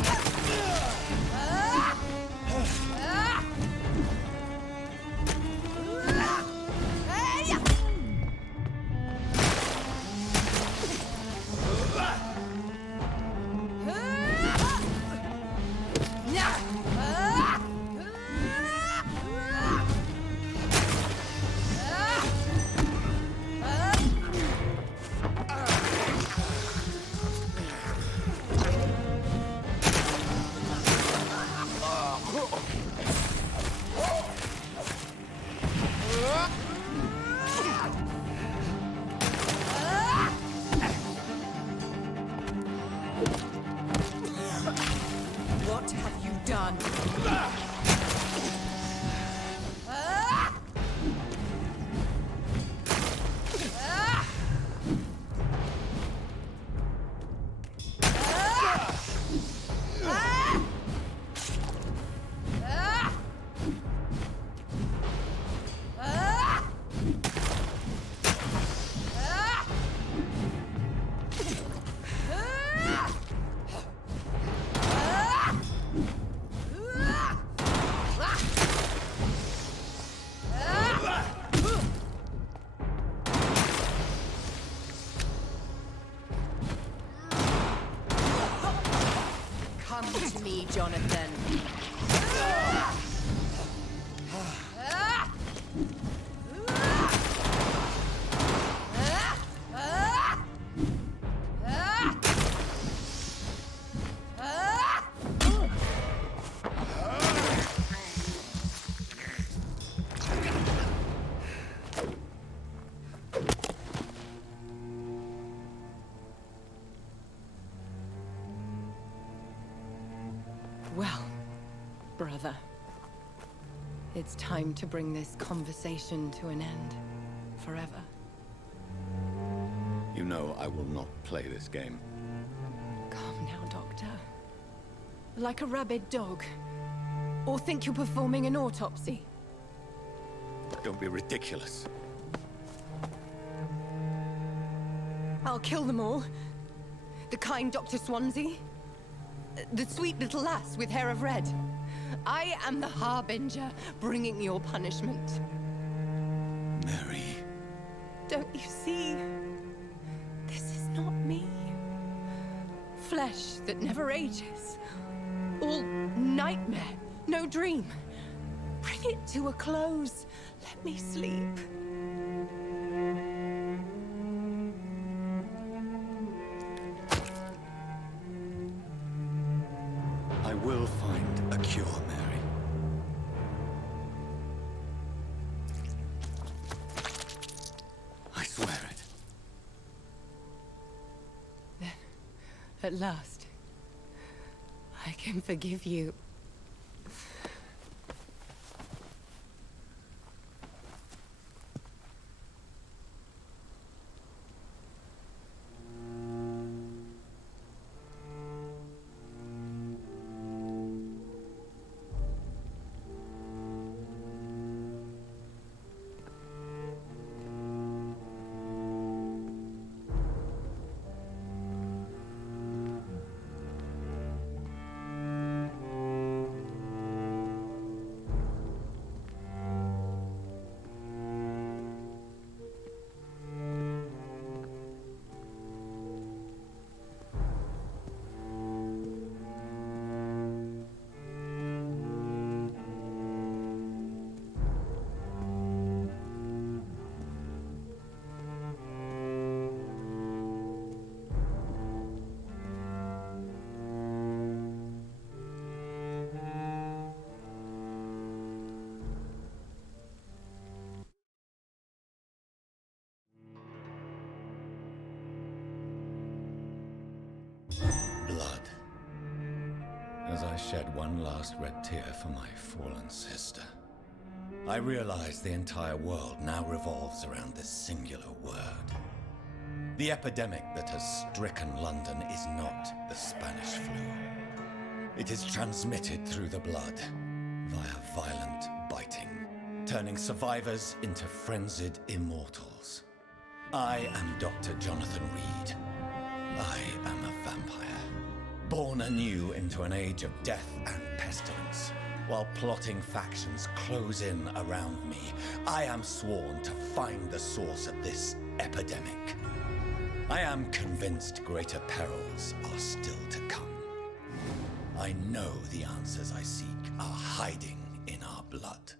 What have you done? Come to me, Jonathan. Well, brother, it's time to bring this conversation to an end. Forever. You know I will not play this game. Calm now, Doctor. Like a rabid dog. Or think you're performing an autopsy. Don't be ridiculous. I'll kill them all. The kind Dr. Swansea. The sweet little lass with hair of red. I am the Harbinger, bringing your punishment. Mary. Don't you see? This is not me. Flesh that never ages. All nightmare, no dream. Bring it to a close. Let me sleep. I will find a cure, Mary. I swear it. Then, at last, I can forgive you. Blood. As I shed one last red tear for my fallen sister, I realize the entire world now revolves around this singular word. The epidemic that has stricken London is not the Spanish flu. It is transmitted through the blood, via violent biting, turning survivors into frenzied immortals. I am Dr. Jonathan Reed. I am a vampire, born anew into an age of death and pestilence. While plotting factions close in around me, I am sworn to find the source of this epidemic. I am convinced greater perils are still to come. I know the answers I seek are hiding in our blood.